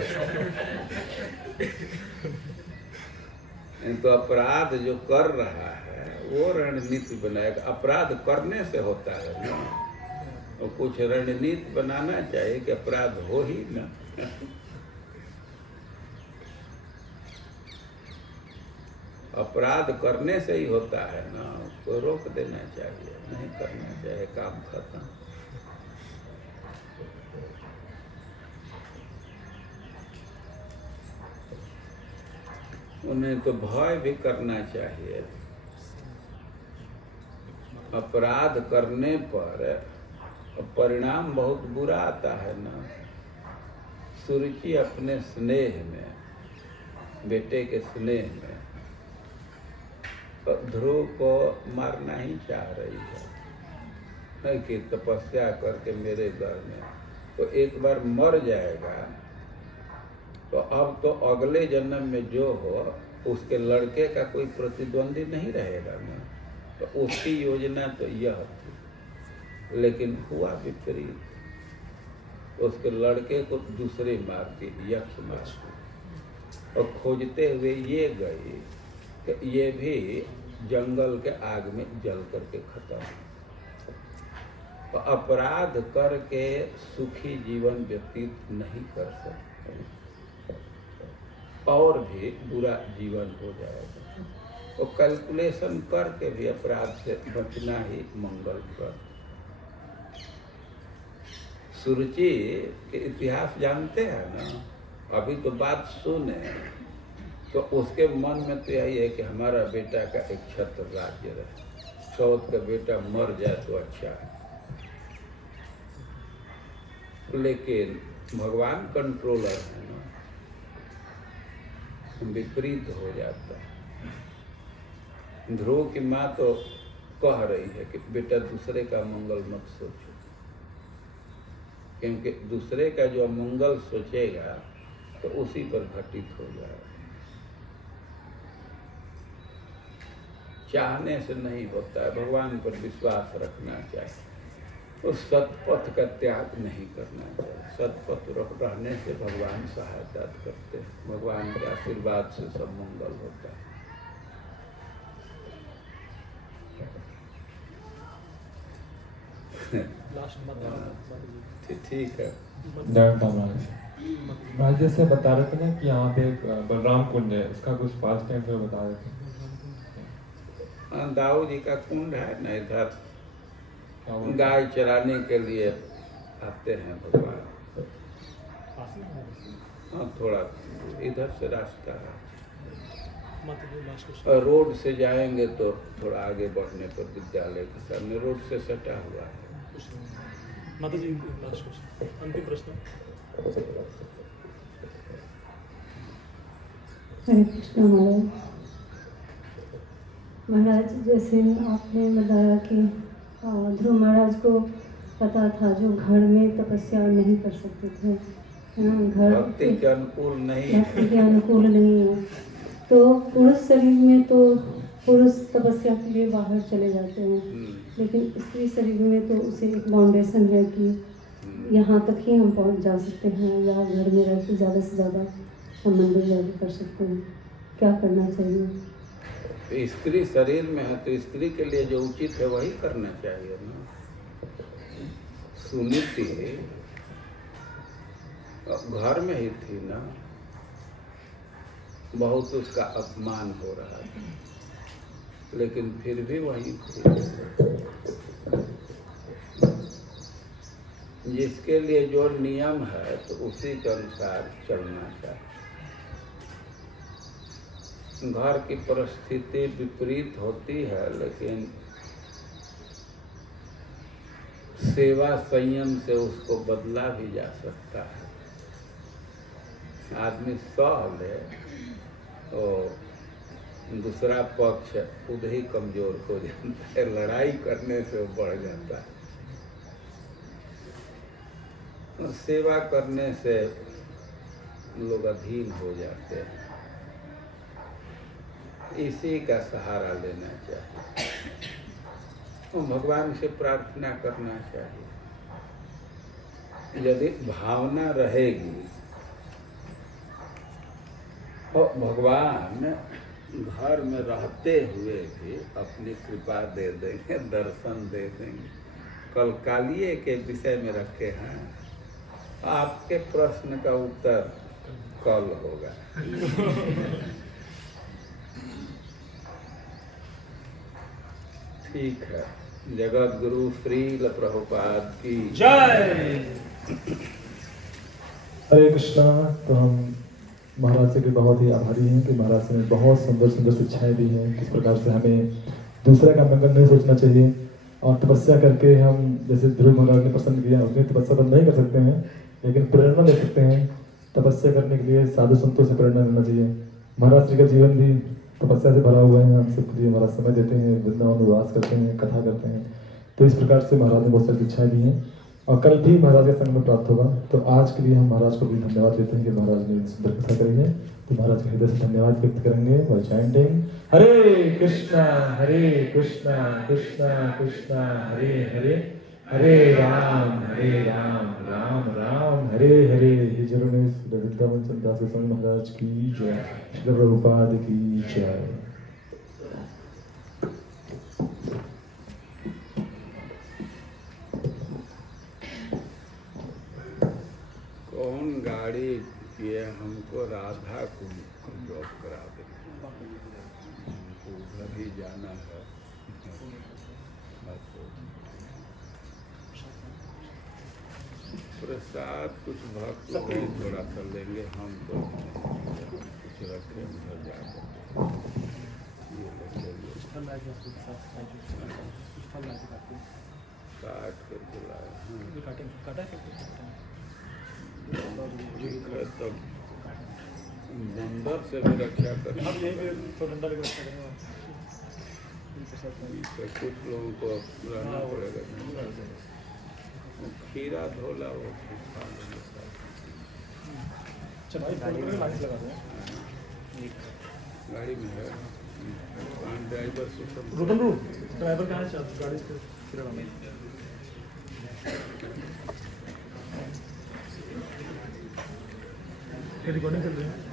तो अपराध जो कर रहा है वो रणनीति बनाएगा। अपराध करने से होता है ना, तो कुछ रणनीति बनाना चाहिए कि अपराध हो ही ना। अपराध करने से ही होता है ना, उसको रोक देना चाहिए, नहीं करना चाहिए, काम खत्म। उन्हें तो भय भी करना चाहिए। अपराध करने पर परिणाम बहुत बुरा आता है ना। सुरुचि अपने स्नेह में, बेटे के स्नेह में ध्रुव को मारना ही चाह रही है कि तपस्या करके मेरे घर में, तो एक बार मर जाएगा तो अब तो अगले जन्म में जो हो उसके लड़के का कोई प्रतिद्वंदी नहीं रहेगा ना। तो उसकी योजना तो यह थी, लेकिन हुआ विपरीत। उसके लड़के को दूसरे मारती, यक्ष मारती, और खोजते हुए ये गई कि ये भी जंगल के आग में जल करके खत्म। तो अपराध करके सुखी जीवन व्यतीत नहीं कर सकते, और भी बुरा जीवन हो जाएगा। तो कैलकुलेशन करके भी अपराध से बचना ही मंगलप्रद। सुरुचि के इतिहास जानते हैं ना, अभी तो बात सुने तो उसके मन में तो यही है कि हमारा बेटा का एक छत्र राज्य रहे, सौत का बेटा मर जाए तो अच्छा है। लेकिन भगवान कंट्रोलर है ना, विपरीत हो जाता है। ध्रुव की माँ तो कह रही है कि बेटा दूसरे का मंगल मत सोचो, क्योंकि दूसरे का जो मंगल सोचेगा तो उसी पर घटित हो जाए। चाहने से नहीं होता है, भगवान पर विश्वास रखना चाहिए। तो सतपथ का त्याग नहीं करना चाहिए। सतपथ रहने से भगवान सहायता करते हैं, भगवान के आशीर्वाद से सब मंगल होता है। ठीक है। महाराज जैसे बता रहे थे ना कि यहाँ पे एक बलराम कुंड है, उसका कुछ पास टाइम से बता रहे थे। दाऊ जी का कुंड है ना, इधर गाय चराने के लिए आते हैं भगवान। हाँ, थोड़ा इधर से रास्ता है, और रोड से जाएंगे तो थोड़ा आगे बढ़ने पर विद्यालय के सामने रोड से सटा हुआ है। माता जी लास्ट क्वेश्चन, अंतिम प्रश्न। हरे कृष्ण महाराज। महाराज जैसे आपने बताया कि ध्रुव महाराज को पता था जो घर में तपस्या नहीं कर सकते थे, घर भक्ति के अनुकूल नहीं, भक्ति के अनुकूल नहीं है, तो पुरुष शरीर में तो पुरुष तपस्या के लिए बाहर चले जाते हैं, लेकिन स्त्री शरीर में तो उसे एक बाउंडेशन है कि यहाँ तक ही हम पहुँच जा सकते हैं, या घर में रह के ज़्यादा से ज़्यादा हम मंदिर जाके कर सकते हैं। क्या करना चाहिए? स्त्री शरीर में है तो स्त्री के लिए जो उचित है वही करना चाहिए ना। सुनीति घर में ही थी ना, बहुत उसका अपमान हो रहा था, लेकिन फिर भी वही थी। जिसके लिए जो नियम है तो उसी के अनुसार चलना चाहिए। घर की परिस्थिति विपरीत होती है, लेकिन सेवा संयम से उसको बदला भी जा सकता है। आदमी सह ले तो दूसरा पक्ष खुद ही कमजोर हो जाता है, लड़ाई करने से वो बढ़ जाता है। और सेवा करने से लोग अधीन हो जाते हैं। इसी का सहारा लेना चाहिए और भगवान से प्रार्थना करना चाहिए। यदि भावना रहेगी और भगवान घर में रहते हुए भी अपनी कृपा दे देंगे, दर्शन दे देंगे। कल कालिए के विषय में रखे हैं, आपके प्रश्न का उत्तर कल होगा। ठीक है। जगत गुरु श्रील प्रभुपाद की जय। हरे कृष्णा। तो हम महाराज से भी बहुत ही आभारी हैं कि महाराज ने बहुत सुंदर सुंदर शिक्षाएं दी हैं, किस प्रकार से हमें दूसरे का मंगल नहीं सोचना चाहिए, और तपस्या करके हम जैसे ध्रुव महाराज ने पसंद किया, अपनी तपस्या बंद नहीं कर सकते हैं, लेकिन प्रेरणा दे सकते हैं। तपस्या करने के लिए साधु संतों से प्रेरणा लेना चाहिए। महाराज जी का जीवन भी तपस्या से भरा हुआ है। हम सबके लिए महाराज समय देते हैं, वृंदावन निवास करते हैं, कथा करते हैं। तो इस प्रकार से महाराज ने बहुत सारी शिक्षाएं दी हैं, और कल भी महाराज का संग में प्राप्त होगा। तो आज के लिए हम महाराज को भी धन्यवाद देते हैं कि महाराज ने सुंदर कथा करी है। तो महाराज के हृदय से धन्यवाद व्यक्त करेंगे बाय चैंटिंग हरे कृष्णा कृष्णा कृष्णा हरे हरे, हरे राम राम राम हरे हरे। हे जरूर वृंदावन चंदास गोस्वामी महाराज की जय, श्री प्रभुपाद की जय। कौन गाड़ी ये हमको राधा को ड्रॉप करा दे, हमको उधर ही जाना है। प्रसाद कुछ भक्त लोग थोड़ा सा लेंगे, हम तो कुछ रखे उधर जाकर ये काट कर बुलाए। तब बंदर से भी रक्षा करें। कुछ लोगों को रहना पड़ेगा। खीरा धोला वो खा लेंगे। चलो लाइट लगा दो गाड़ी में है ड्राइवर से सब रुदन रूट ड्राइवर कहाँ है गाड़ी से किराना में रिकॉर्डिंग चल रही है